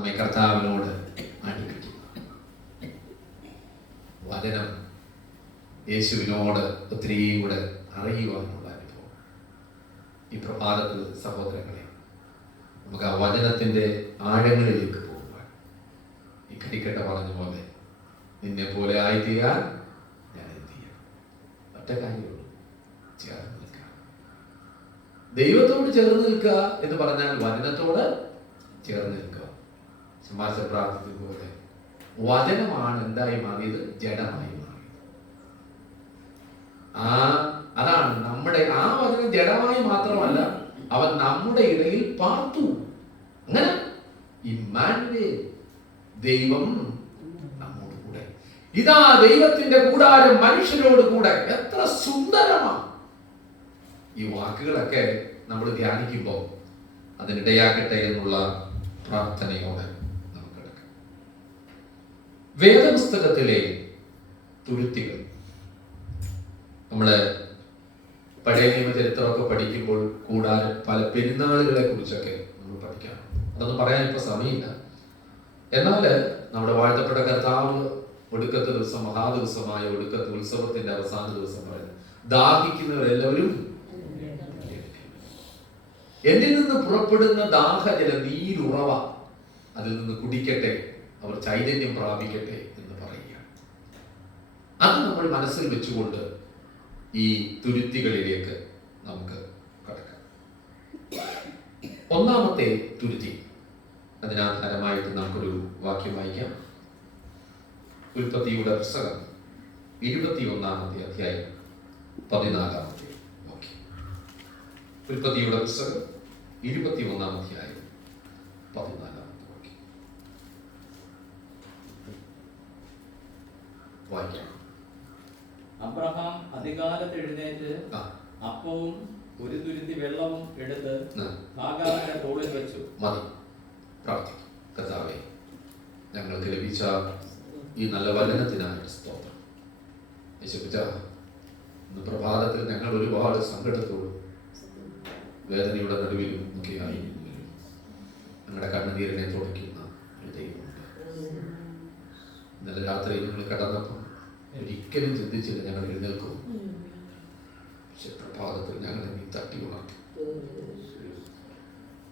നമ്മെ കർത്താവിനോട് അടുപ്പിക്കും. വചനം യേശുവിനോട് ഒത്തിരി കൂടെ അറിയുവാനുള്ള അനുഭവം ഈ പ്രഭാതത്തിൽ സഹോദരങ്ങളെ, നമുക്ക് ആ വചനത്തിന്റെ ആഴങ്ങളിലേക്ക് പോകുമ്പോൾ ഈ കടിക്കട്ട പറഞ്ഞ പോലെ നിന്നെ പോലെ ആയിത്തീരാൻ ഞാൻ എന്ത് ചെയ്യാം? ഒറ്റ കാര്യമുള്ളൂ, ചേർന്ന് നിൽക്കുക. ദൈവത്തോട് ചേർന്ന് നിൽക്കുക എന്ന് പറഞ്ഞാൽ വചനത്തോട് ചേർന്ന് നിൽക്കുക. ശമാശ പ്രാർത്ഥിച്ചതുപോലെ വചനമാണ് എന്തായി മാറിയത്? ജഡമായി മാറിയത്. അതാണ് നമ്മുടെ ആ വചനം ജഡമായി മാത്രമല്ല, അവൻ നമ്മുടെ ഇടയിൽ പാർത്തു. അങ്ങനെ ഇമ്മാനുവേൽ, ദൈവം നമ്മോട് കൂടെ. ഇതാ ദൈവത്തിന്റെ കൂടാരം മനുഷ്യരോട് കൂടെ. എത്ര സുന്ദരമാണ്! ഈ വാക്കുകളൊക്കെ നമ്മൾ ധ്യാനിക്കുമ്പോൾ അതിനിടയാക്കട്ടെ എന്നുള്ള പ്രാർത്ഥനയോടെ നമുക്ക് എടുക്കാം. വേദപുസ്തകത്തിലെ തുരുത്തികൾ, നമ്മള് പഴയ നിയമ ചരിത്രമൊക്കെ പഠിക്കുമ്പോൾ കൂടാരം പല പെരുന്നാളുകളെ കുറിച്ചൊക്കെ നമ്മൾ പഠിക്കാം. അതൊന്നും പറയാൻ ഇപ്പൊ സമയമില്ല. എന്നാൽ നമ്മുടെ വാഴ്ത്തപ്പെട്ട കർത്താവ് ഒടുക്കത്തെ ദിവസം, മഹാദിവസമായ ഒടുക്കത്തെ ഉത്സവത്തിന്റെ അവസാന ദിവസം പറയുന്നത്, ദാഹിക്കുന്നവരെല്ലാവരും എന്നിൽ നിന്ന് പുറപ്പെടുന്ന ദാഹജല നീരുറവ അതിൽ നിന്ന് കുടിക്കട്ടെ, അവർ ചൈതന്യം പ്രാപിക്കട്ടെ എന്ന് പറയുക. അത് നമ്മൾ മനസ്സിൽ വെച്ചുകൊണ്ട് ഈ തുരുത്തികളിലേക്ക് നമുക്ക് കടക്കാം. ഒന്നാമത്തെ തുരുത്തി, അതിനാധാരമായിട്ട് നമുക്കൊരു വാക്യം വായിക്കാം. ഉൽപ്പത്തിയുടെ പുസ്തകം 21-ാമത്തെ അധ്യായം 14-ാമത്തെ വാക്യം. ഉൽപ്പത്തിയുടെ പുസ്തകം 21-ാം അധ്യായം 14-ാമത്തെ വാക്യം വായിക്കാം. അബ്രഹാം അതികാലത്ത് എഴുന്നേറ്റ് അപ്പവും ഒരു തുരുത്തി വെള്ളവും എടുത്ത് ഹാഗാറിന്റെ തോളിൽ വെച്ചു. മതി, പ്രാർത്ഥിക്കും. കർത്താവേ, ഞങ്ങൾക്ക് ലഭിച്ച ഈ നല്ല വചനത്തിനായിട്ട് സ്തോത്രം. യേശുപ്പിച്ച, ഇന്ന് പ്രഭാതത്തിൽ ഞങ്ങൾ ഒരുപാട് സങ്കടത്തോടും വേദനയുടെ നടുവിലും ഒക്കെ ആയിരിക്കും. ഞങ്ങളുടെ കണ്ണുനീരിനെ തുടയ്ക്കുന്ന ഒരു ദൈവമുണ്ട്. ഇന്നലെ രാത്രി ഞങ്ങൾ കടന്നപ്പോൾ ഒരിക്കലും ചിന്തിച്ചില്ല ഞങ്ങൾ എഴുന്നേൽക്കും. പക്ഷെ പ്രഭാതത്തിൽ ഞങ്ങളെ നീ തട്ടി ഉണർത്തി.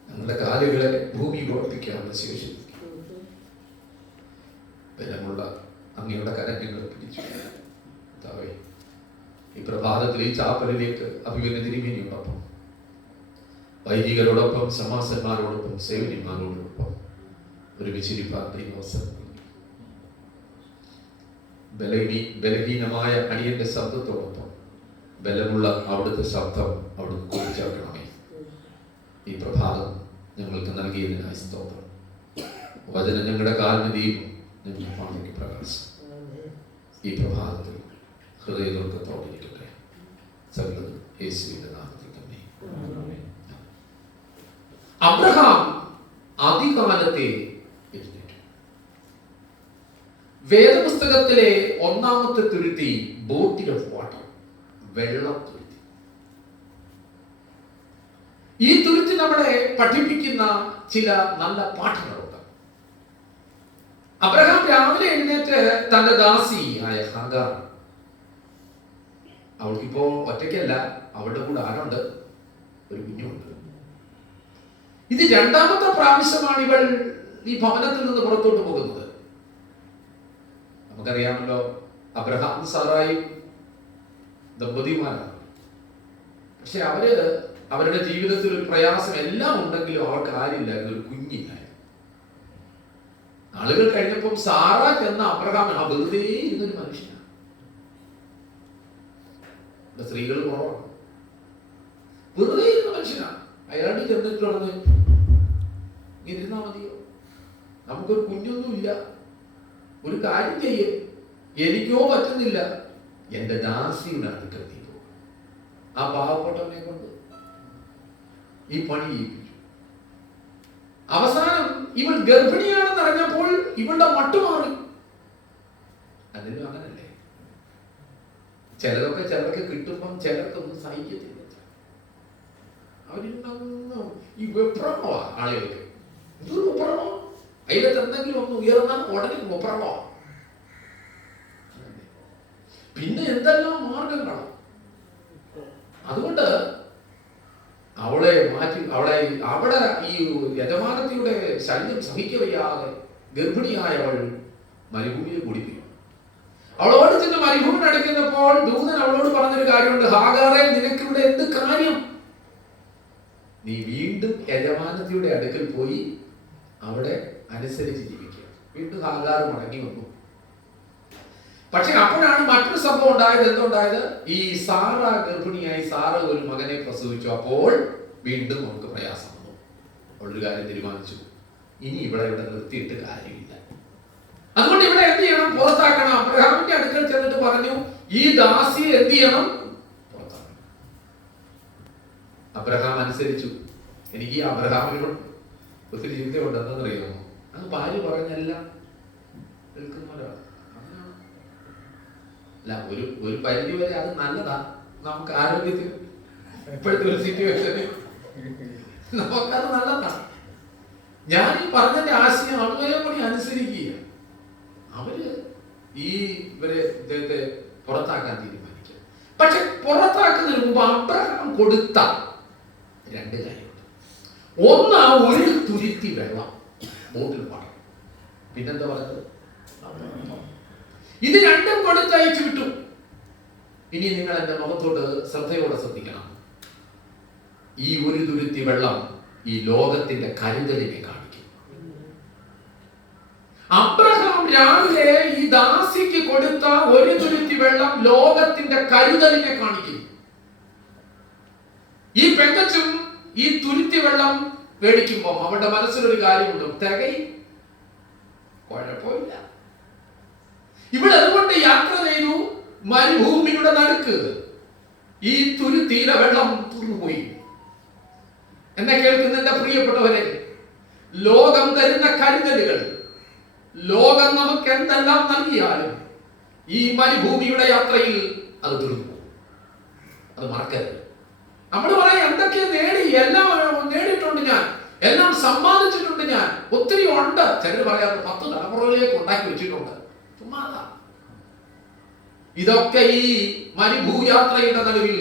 ഞങ്ങളുടെ കാലുകളെ ഭൂമിയിൽ ഉറപ്പിക്കാനുള്ള ശേഷി ബലമുള്ള അങ്ങയുടെ കരങ്ങൾ പിടിച്ചു. ഈ പ്രഭാതത്തിൽ ഈ ചാപ്പലിലേക്ക് അഭിമന്യ തിരുമേനിയോടൊപ്പം, വൈദികരോടൊപ്പം, ശമാസന്മാരോടൊപ്പം, സേവനിമാരോടൊപ്പം ഒരുമിച്ചിരിപ്പാൻ അവസരം. ബലഹീനമായ അടിയന്റെ ശബ്ദത്തോടൊപ്പം ബലമുള്ള അവിടുത്തെ ശബ്ദം അവിടുന്ന് കൂട്ടിച്ചേർക്കണമേ. ഈ പ്രഭാതം ഞങ്ങൾക്ക് നൽകിയതിനായി സ്തോത്രം. വചനം ഞങ്ങളുടെ കാലിന് ദീപം, ഞങ്ങളുടെ പാതയ്ക്ക് പ്രകാശം. ഈ പ്രഭാതത്തിൽ ഹൃദയദുർഗത്തോടിരിക്കട്ടെ. സകലതും യേശുവിന്റെ നാമത്തിൽ തന്നെ. അബ്രഹാം അതികാലത്തെ എഴുന്നേറ്റു. വേദപുസ്തകത്തിലെ ഒന്നാമത്തെ തുരുത്തി ബോട്ടിൽ ഓഫ് വാട്ടർ, വെള്ളത്തുരുത്തി. ഈ തുരുത്തി നമ്മളെ പഠിപ്പിക്കുന്ന ചില നല്ല പാഠങ്ങളുണ്ട്. അബ്രഹാം രാവിലെ എഴുന്നേറ്റ് തന്റെ ദാസി ആയ ഹാഗാർ, അവൾക്കിപ്പോ ഒറ്റയ്ക്കല്ല, അവളുടെ കൂടെ ആരുണ്ട്? ഒരു കുഞ്ഞുണ്ട്. ഇത് രണ്ടാമത്തെ പ്രാവശ്യമാണ് ഇവൾ ഈ ഭവനത്തിൽ നിന്ന് പുറത്തോട്ട് പോകുന്നത്. നമുക്കറിയാമല്ലോ, അബ്രഹാം സാറായും ദമ്പതിമാരാണ്. പക്ഷെ അവരുടെ ജീവിതത്തിൽ ഒരു പ്രയാസം എല്ലാം ഉണ്ടെങ്കിലും അവർക്ക് ആരില്ലായിരുന്നു, ഒരു കുഞ്ഞില്ലായിരുന്നു. ആളുകൾ കഴിഞ്ഞപ്പം സാറ ചെന്ന അബ്രഹാം വെറുതെ ഇരുന്നൊരു മനുഷ്യനാണ്. സ്ത്രീകൾ കുറവാണ്, വെറുതെ ഇരുന്ന മനുഷ്യനാണ്. അയാളുടെ ചെന്നിട്ടുള്ളത് ഇരുന്നാ മതിയോ? നമുക്കൊരു കുഞ്ഞൊന്നുമില്ല, ഒരു കാര്യം ചെയ്യേ, എനിക്കോ പറ്റുന്നില്ല, എന്റെ ദാസിയുടെ അടുക്കൽ നീ പോകും. ആ പാവപ്പെട്ടവനെ കൊണ്ട് ഈ പണി ചെയ്യിപ്പിച്ചു. അവസാനം ഇവൾ ഗർഭിണിയാണെന്ന് അറിഞ്ഞപ്പോൾ ഇവളുടെ മട്ടുമാറി. അതിലും അങ്ങനല്ലേ, ചിലർക്ക് കിട്ടുമ്പം ചിലർക്കൊന്നും സഹിക്കത്തില്ല. അവരിന്നൊന്നും ഈ വെപ്രമോ ആളുകൾക്ക്, എന്തൊരു വെപ്രമോ. അതിലത്ത് എന്തെങ്കിലും ഒന്ന് ഉയർന്നാൽ ഉടനെ പ്രളയമാണ്. പിന്നെ എന്തെല്ലാം മാർഗങ്ങളാണ്. അതുകൊണ്ട് അവളെ മാറ്റി, അവിടെ ഈ യജമാനത്തിയുടെ ശല്യം സഹിക്കവയ്യാതെ ഗർഭിണിയായവൾ മരുഭൂമിയെ കുടിപ്പിക്കും. അവളോട് ചെന്ന് മരുഭൂമി അടയ്ക്കുന്നപ്പോൾ ദൂതൻ അവളോട് പറഞ്ഞൊരു കാര്യമുണ്ട്, ഹാഗാറേ, നിനക്കിവിടെ എന്ത് കാര്യം? നീ വീണ്ടും യജമാനത്തിയുടെ അടുക്കൽ പോയി അവിടെ അനുസരിച്ച് ജീവിക്കുക. വീണ്ടും ഹാഗാർ മടങ്ങി വന്നു. പക്ഷെ അപ്പോഴാണ് മറ്റൊരു സംഭവം ഉണ്ടായത്. എന്തുണ്ടായത്? ഈ സാറ ഗർഭിണിയായി സാറ ഒരു മകനെ പ്രസവിച്ചു. അപ്പോൾ വീണ്ടും നമുക്ക് പ്രയാസം വന്നു. അവളൊരു കാര്യം തീരുമാനിച്ചു, ഇനി ഇവിടെ നിർത്തിയിട്ട് കാര്യമില്ല. അതുകൊണ്ട് ഇവിടെ എന്ത് ചെയ്യണം? പുറത്താക്കണം. അബ്രഹാമിന്റെ അടുക്കൽ ചെന്നിട്ട് പറഞ്ഞു, ഈ ദാസിയെ എന്ത് ചെയ്യണം? പുറത്താക്കണം. അബ്രഹാം അനുസരിച്ചു. എനിക്ക് ഈ അബ്രഹാമിനോട് ഒത്തിരി ചിന്തയുണ്ട്. എന്താണെന്നറിയാമോ? അങ്ങ് ഭാര്യ പറഞ്ഞെല്ലാം നിൽക്കുന്നവരാണ്. അല്ല, ഒരു പരിധി വരെ അത് നല്ലതാ. നമുക്ക് ആരോഗ്യത്തിന് ഇപ്പോഴത്തെ ഒരു സിറ്റുവേഷന് നമുക്കത് നല്ലതാ. ഞാൻ ഈ പറഞ്ഞതിന്റെ ആശയം അവരെ കൂടി അനുസരിക്കുക. അവര് ഇദ്ദേഹത്തെ പുറത്താക്കാൻ തീരുമാനിക്കുക. പക്ഷെ പുറത്താക്കുന്നതിന് മുമ്പ് അബ്രഹാം കൊടുത്ത രണ്ട് കാര്യമുണ്ട്. ഒന്ന്, ഒരു തുരുത്തി വെള്ളം ബോട്ടിൽ പാടും. പിന്നെന്താ പറഞ്ഞത്? ഇത് രണ്ടും കൊടുത്തയച്ചു വിട്ടു. ഇനി നിങ്ങൾ എന്റെ മുഖത്തോട് ശ്രദ്ധയോടെ ശ്രദ്ധിക്കണം. ഈ ഒരു തുരുത്തി വെള്ളം ഈ ലോകത്തിന്റെ കരുതലിനെ കാണിക്കും. അബ്രഹാം രാവിലെ ഈ ദാസിക്ക് കൊടുത്ത ഒരു തുരുത്തി വെള്ളം ലോകത്തിന്റെ കരുതലിനെ കാണിക്കും. ഈ പെങ്കച്ചും ഈ തുരുത്തി വെള്ളം മേടിക്കുമ്പോൾ അവരുടെ മനസ്സിലൊരു കാര്യമുണ്ട്, തികയും, കുഴപ്പമില്ല. ഇവിടെ അതുകൊണ്ട് യാത്ര ചെയ്തു മരുഭൂമിയുടെ നടുക്ക്. ഈ തുരുത്തിയിലെ വെള്ളം തുറന്നുപോയി. എന്നെ കേൾക്കുന്ന എന്റെ പ്രിയപ്പെട്ടവരെ, ലോകം തരുന്ന കരുതലുകൾ, ലോകം നമുക്ക് എന്തെല്ലാം നൽകിയാലും ഈ മരുഭൂമിയുടെ യാത്രയിൽ അത് തീർന്നു. അത് മറക്കരുത്. നമ്മൾ പറയാം, എന്തൊക്കെ നേടി, എല്ലാം നേടിയിട്ടുണ്ട് ഞാൻ, എല്ലാം സമ്പാദിച്ചിട്ടുണ്ട് ഞാൻ, ഒത്തിരി ഉണ്ട്. ചിലർ പറയാം 10 തലമുറകളിലേക്ക് ഉണ്ടാക്കി വെച്ചിട്ടുണ്ട്. ചുമ്മാതാ. ഇതൊക്കെ ഈ മരുഭൂയാത്രയുടെ നടുവിൽ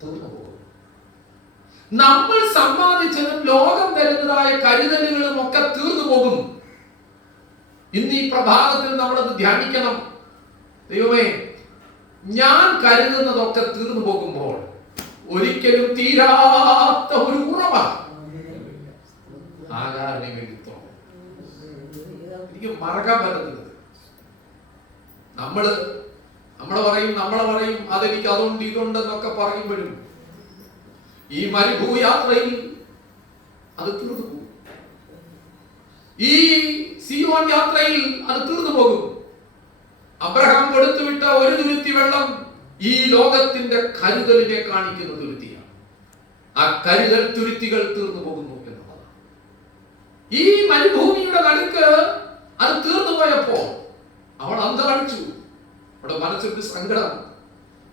തീർന്നു പോകും. നമ്മൾ സമ്പാദിച്ചതും ലോകം തരുന്നതായ കരുതലുകളും ഒക്കെ തീർന്നു പോകും. ഇന്ന് ഈ പ്രഭാതത്തിൽ നമ്മളത് ധ്യാനിക്കണം. ദൈവമേ, ഞാൻ കരുതുന്നതൊക്കെ തീർന്നു പോകുമ്പോൾ ഒരിക്കലും തീരാത്ത ഒരു ഉറവ ആകാരനെ വേണ്ടി തോന്നും. എനിക്ക് മറക്കാൻ പറ്റുന്നത്, നമ്മളെ പറയും അതെനിക്ക് അതുകൊണ്ട് ഇതുണ്ടെന്നൊക്കെ പറയുമ്പോഴും ഈ മരുഭൂയാത്രയിൽ അത് തീർന്നു പോകും. ഈ സിയോൻ യാത്രയിൽ അത് തീർന്നു പോകും. അബ്രഹാം കൊടുത്തുവിട്ട ഒരു തുരുത്തി വെള്ളം ഈ ലോകത്തിന്റെ കരുതലിനെ കാണിക്കുന്ന തുരുത്തിയാണ്. ആ കരുതൽ തുരുത്തികൾ തീർന്നു പോകുന്നു എന്നുള്ളതാണ്. ഈ മരുഭൂമിയുടെ നടുക്ക് അത് തീർന്നു പോയപ്പോ അവൾ അന്തളടിച്ചു. അവിടെ മനസ്സിലൊരു സങ്കടം,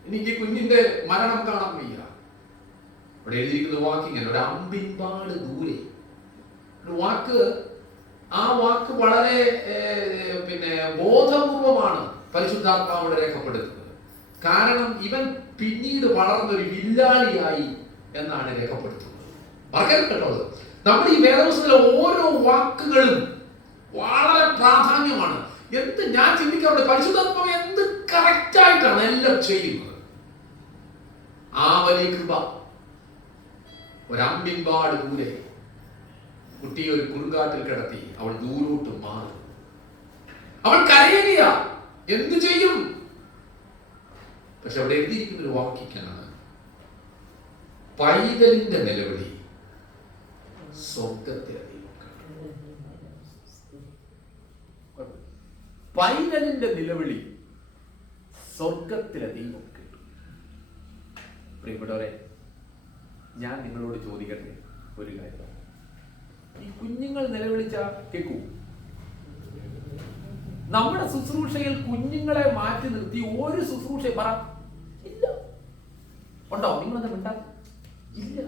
എനിക്ക് കുഞ്ഞിന്റെ മരണം കാണാൻ വയ്യ. അവിടെ എഴുതിയിരിക്കുന്ന വാക്കിങ്ങനെ, ഒരു അമ്പിൻപാട് ദൂരെ. ഒരു വാക്ക്, ആ വാക്ക് വളരെ ബോധപൂർവമാണ് പരിശുദ്ധാത്മാവിടെ രേഖപ്പെടുത്തുന്നത്. കാരണം ഇവൻ പിന്നീട് വളർന്നൊരു വില്ലാളിയായി എന്നാണ് രേഖപ്പെടുത്തുന്നത്. മറക്കരുത് കേട്ടോ. നമ്മൾ ഈ വേദപുസ്തകത്തിലെ ഓരോ വാക്കുകളും വളരെ പ്രാധാന്യമാണ്. ഞാൻ ചിന്തിക്കാറുണ്ട്, പരിശുദ്ധാത്മാവ് എന്ത് കറക്റ്റായിട്ടാണ് എല്ലാം ചെയ്യുന്നത്. ആ വലിയ കൃപ. ഒരമ്പിൻപാട് ദൂരെ കുട്ടിയെ ഒരു കുറുങ്കാട്ടിൽ കിടത്തി അവൾ ദൂരോട്ട് മാറി. അവൾ കരയുക, എന്തു ചെയ്യും? പക്ഷെ അവിടെ എഴുതിയിരിക്കുന്ന ഒരു വാക്യമാണ്, പൈതലിന്റെ നിലവിളി സ്വർഗത്തിലെ ദൈവം കേട്ടു. പൈതലിന്റെ നിലവിളി സ്വർഗത്തിലെ ദൈവം കേട്ടു. പ്രിയപ്പെട്ടവരെ, ഞാൻ നിങ്ങളോട് ചോദിക്കട്ടെ ഒരു കാര്യം. ഈ കുഞ്ഞുങ്ങൾ നിലവിളിച്ച കേൾക്കൂ. നമ്മുടെ ശുശ്രൂഷയിൽ കുഞ്ഞുങ്ങളെ മാറ്റി നിർത്തി ഒരു ശുശ്രൂഷ പറ ഇല്ല. ഉണ്ടോ? നിങ്ങളെന്താ മിണ്ടാ? ഇല്ല.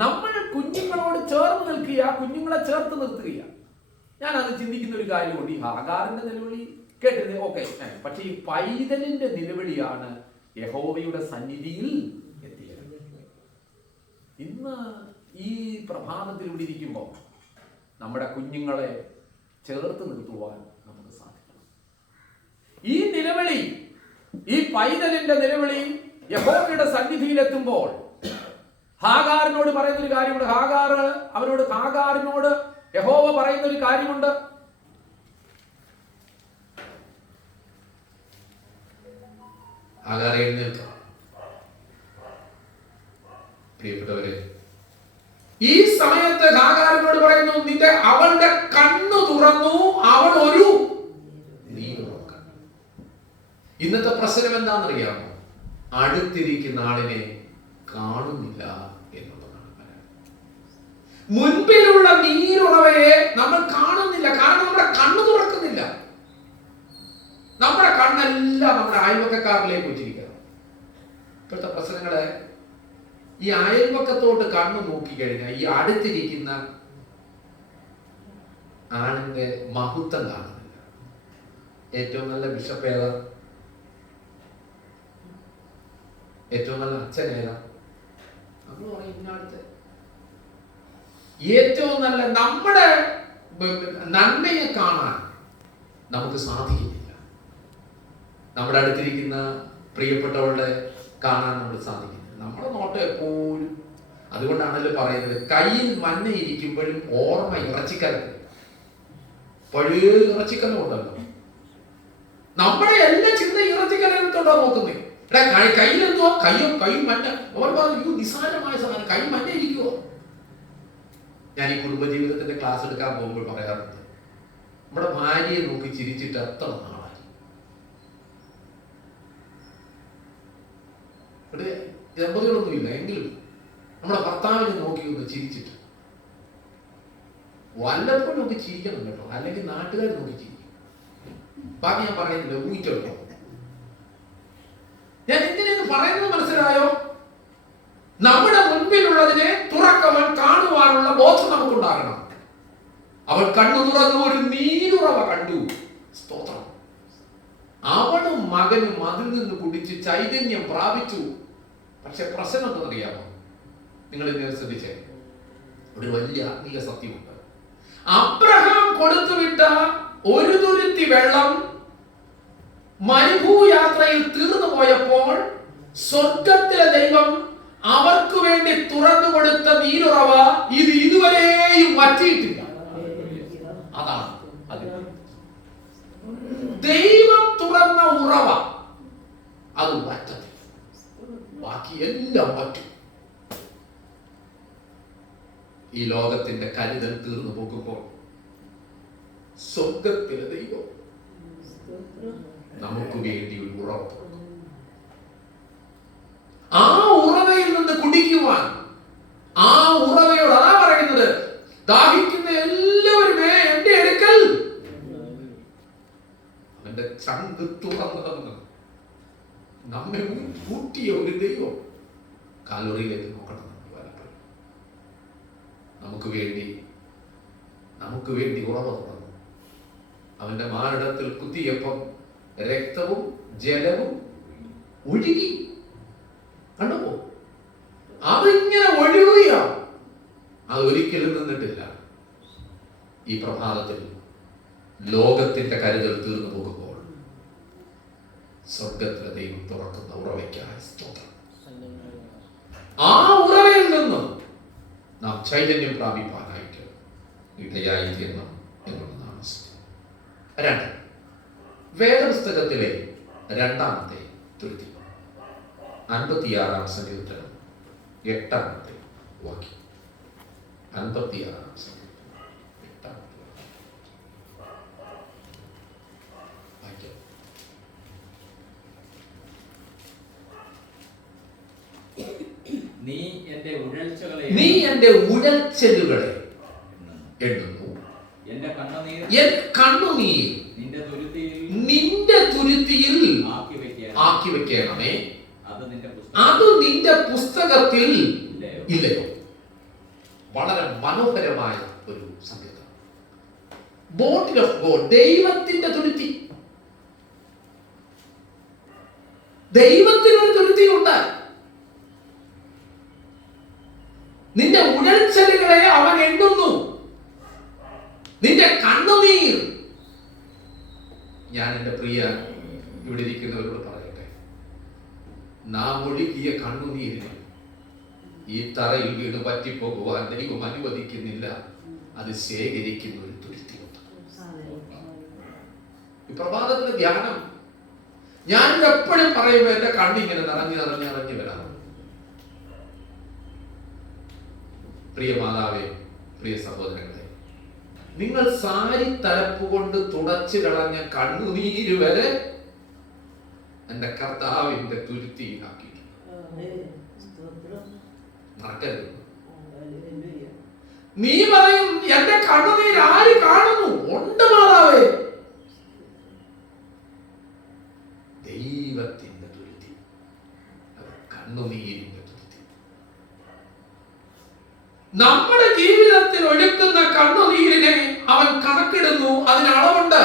നമ്മൾ കുഞ്ഞുങ്ങളോട് ചേർന്ന് നിൽക്കുക, കുഞ്ഞുങ്ങളെ ചേർത്ത് നിർത്തുക. ഞാൻ അത് ചിന്തിക്കുന്ന ഒരു കാര്യമുണ്ട്. ഈ ഹാഗാറിന്റെ നിലവിളി കേട്ടിരുന്നേ, ഓക്കെ. പക്ഷെ ഈ പൈതലിന്റെ നിലവിളിയാണ് യഹോവയുടെ സന്നിധിയിൽ എത്തിയത്. ഇന്ന് ഈ പ്രഭാതത്തിൽ ഇവിടെ ഇരിക്കുമ്പോൾ നമ്മുടെ കുഞ്ഞുങ്ങളെ ചേർത്ത് നിർത്തുവാൻ നമുക്ക് സാധിക്കണം. ഈ നിലവിളി, ഈ പൈതലിന്റെ നിലവിളി യഹോവയുടെ സന്നിധിയിൽ എത്തുമ്പോൾ ഹാഗാറിനോട് പറയുന്നൊരു കാര്യമുണ്ട്. ഹാഗാറിനോട് യഹോവ പറയുന്ന ഒരു കാര്യമുണ്ട്. പ്രിയപ്പെട്ടവരെ, ഈ സമയത്ത് ഹാഗാറിനോട് പറയുന്നു, അവളുടെ കണ്ണു തുറന്നു, അവൾ ഒരു നീരുറക്ക. ഇന്നത്തെ പ്രശ്നം എന്താണെന്നറിയാമോ? അടുത്തിരിക്കുന്ന ആളിനെ കാണുന്നില്ല എന്നുള്ളതാണ്. മുൻപിലുള്ള നീരുറവയെ നമ്മൾ കാണുന്നില്ല, കാരണം നമ്മുടെ കണ്ണു തുറക്കുന്നില്ല. നമ്മുടെ കണ്ണെല്ലാം നമ്മുടെ അയൽവക്കക്കാരിലേക്ക് വെച്ചിരിക്കണം. ഇപ്പോഴത്തെ പ്രശ്നങ്ങള് ഈ അയൽവക്കത്തോട്ട് കണ്ണു നോക്കിക്കഴിഞ്ഞാൽ ഈ അടുത്തിരിക്കുന്ന ആണിന്റെ മഹത്വം കാണുന്നില്ല. ഏറ്റവും നല്ല ബിഷപ്പ് ഏതാ? ഏറ്റവും നല്ല അച്ഛൻ ഏതാ? നമ്മൾ പറയും ഇന്നടുത്ത്. ഏറ്റവും നല്ല നമ്മുടെ നന്മയെ കാണാൻ നമുക്ക് സാധിക്കുന്നില്ല. നമ്മുടെ അടുത്തിരിക്കുന്ന പ്രിയപ്പെട്ടവരുടെ കാണാൻ നമുക്ക് സാധിക്കുന്നില്ല. നമ്മുടെ നോട്ടം എപ്പോഴും. അതുകൊണ്ടാണല്ലോ പറയുന്നത്, കയ്യിൽ മഞ്ഞ ഇരിക്കുമ്പോഴും ഓർമ്മ ഇറച്ചിക്കലത്ത്. പഴയ ഇറച്ചിക്കലം ഉണ്ടല്ലോ. നമ്മുടെ എല്ലാ ചിന്ത ഇറച്ചിക്കലത്തോടാ നോക്കുന്നത്. കയ്യിലെന്തോ കൈ മഞ്ഞ. അവർ പറഞ്ഞു നിസ്സാരമായ സാധനം, കൈ മഞ്ഞ ഇരിക്കുവോ? ഞാൻ ഈ കുടുംബജീവിതത്തിന്റെ ക്ലാസ് എടുക്കാൻ പോകുമ്പോൾ പറയാറുണ്ട്, നമ്മുടെ ഭാര്യയെ നോക്കി ചിരിച്ചിട്ട് എത്ര നാളായി. ഇവിടെ ദമ്പതികളൊന്നും ഇല്ല എങ്കിലും നമ്മുടെ ഭർത്താവിനെ നോക്കി ഒന്ന് ചിരിച്ചിട്ട്. വല്ലപ്പോഴും ഒക്കെ ചിരിക്കണം കേട്ടോ, അല്ലെങ്കിൽ നാട്ടുകാർ നോക്കി ചിരിക്കും. ബാക്കി ഞാൻ പറയുന്നില്ല, ഊഹിച്ചെടുക്കാം. ഞാൻ എന്തിനു പറയുന്നത് മനസ്സിലായോ? നമ്മുടെ മുൻപിലുള്ളതിനെ തുറക്കവൻ കാണുവാനുള്ള ബോധം നമുക്കുണ്ടാകണം. അവൾ കണ്ണു തുറന്നു, ഒരു നീരുറവ കണ്ടു. സ്തോത്രം. അവളും മകനും അതിൽ നിന്ന് കുടിച്ച് ചൈതന്യം പ്രാപിച്ചു. പക്ഷെ പ്രശ്നം എന്തെന്നറിയാമോ? നിങ്ങൾ ഇങ്ങനെ ശ്രദ്ധിച്ചേ, ഒരു വലിയ ആത്മീയ സത്യമുണ്ട്. അബ്രഹാം കൊടുത്തുവിട്ട ഒരു തുരുത്തി വെള്ളം മരുഭൂയാത്രയിൽ തീർന്നു പോയപ്പോൾ സ്വർഗത്തിലെ ദൈവം അവർക്ക് വേണ്ടി തുറന്നു കൊടുത്ത നീരുറവ ഇത് ഇതുവരെയും വറ്റിയിട്ടില്ല. അതാണ് ദൈവം തുറന്ന ഉറവ, അത് വറ്റത്തില്ല. ബാക്കി എല്ലാം വറ്റും. ഈ ലോകത്തിന്റെ കരുതൽ തീർന്നു പോകുമ്പോൾ സ്വർഗത്തിലെ ദൈവം നമുക്ക് വേണ്ടി ഒരു ഉറവ തുറന്നു. ആ ഉറവയിൽ നിന്ന് കുടിക്കുവാൻ, ആ ഉറവയോട് അതാ പറയുന്നത്, ദാഹിക്കുന്ന എല്ലാവരുമേ എന്റെ അടുക്കൽ. അവന്റെ ചങ്ക് തുറന്നു നമ്മെ കൂട്ടിയ ഒരു ദൈവം. കാലോറിയിലേക്ക് നോക്കണം. നമുക്ക് വേണ്ടി ഉറവ തുറന്നു. അവന്റെ മാറിടത്തിൽ കുത്തിയപ്പം രക്തവും ജലവും ഒഴുകി. കണ്ടോ? അതിങ്ങനെ ഒഴുകുകയാണ്. അത് ഒരിക്കലും നിന്നിട്ടില്ല. ഈ പ്രഭാതത്തിൽ ലോകത്തിന്റെ കരുതൽ തീർന്നു പോകുമ്പോൾ സ്വർഗത്തിലെ ദൈവം തുറക്കുന്ന ഉറവയ്ക്കായി സ്തോത്രം. ആ ഉറവയിൽ നിന്ന് നാം ചൈതന്യം പ്രാപിപ്പാനായിട്ട് ഇടയായി തീരണം എന്നുള്ളതാണ്. രണ്ട്, വേദപുസ്തകത്തിലെ 2-ാമത്തെ തുരുത്തി 56-ാം സങ്കീർത്തനം 8-ാമത്തെ വാക്യം. 56-ാം സങ്കീർത്തനം 8-ാമത്തെ വാക്യം. നീ എന്റെ ഉഴൽച്ചലുകളെ എണ്ണുന്നു. എന്റെ കണ്ണുനീർ നിന്റെ തുരുത്തിയിൽ ആക്കി വെക്കണമേ. അത് നിന്റെ പുസ്തകത്തിൽ ഇല്ലയോ? വളരെ മനോഹരമായ ഒരു സംഗീതം. ബോട്ടിൽ ഓഫ് ഗോഡ്, ദൈവത്തിന്റെ തുരുത്തി. ദൈവത്തിനൊരു തുരുത്തിയുണ്ട്. നിന്റെ ഉഴൽച്ചലുകളെ അവൻ എണ്ണുന്നു, നിന്റെ കണ്ണുനീർ. ഞാൻ എൻ്റെ പ്രിയ ഇവിടെ ഇരിക്കുന്നവരോട് പറയട്ടെ, നാം ഒഴുകിയ കണ്ണുനീരിന് ഈ തറയിൽ വീണ് പറ്റിപ്പോകുവാൻ ദൈവം അനുവദിക്കുന്നില്ല. അത് ശേഖരിക്കുന്ന ഒരു തുരുത്തിയുണ്ട്. ഈ പ്രഭാതത്തിലെ ധ്യാനം ഞാൻ എപ്പോഴും പറയുമ്പോൾ എന്റെ കണ്ണിങ്ങനെ നിറഞ്ഞു വരാം. പ്രിയ മാതാവേ, പ്രിയ സഹോദരങ്ങളെ, നിങ്ങൾ സാരി തലപ്പ് കൊണ്ട് തുടച്ചു കളഞ്ഞ കണ്ണുനീര് വരെ എന്റെ കർത്താവിന്റെ തുരുത്തിയിലാക്കി. മറക്കരുത്. നീ പറയും എന്റെ കണ്ണുനീര് ആര് കാണുന്നു? ഉണ്ട് മാതാവേ, ദൈവത്തിന്റെ തുരുത്തി, കണ്ണുനീരിന്റെ തുരുത്തി. നമ്മുടെ ജീവിതത്തിൽ ഒഴുക്കുന്ന കണ്ണുനീരിനെ അവൻ കണക്കിടുന്നു. അതിന് അളവുണ്ട്.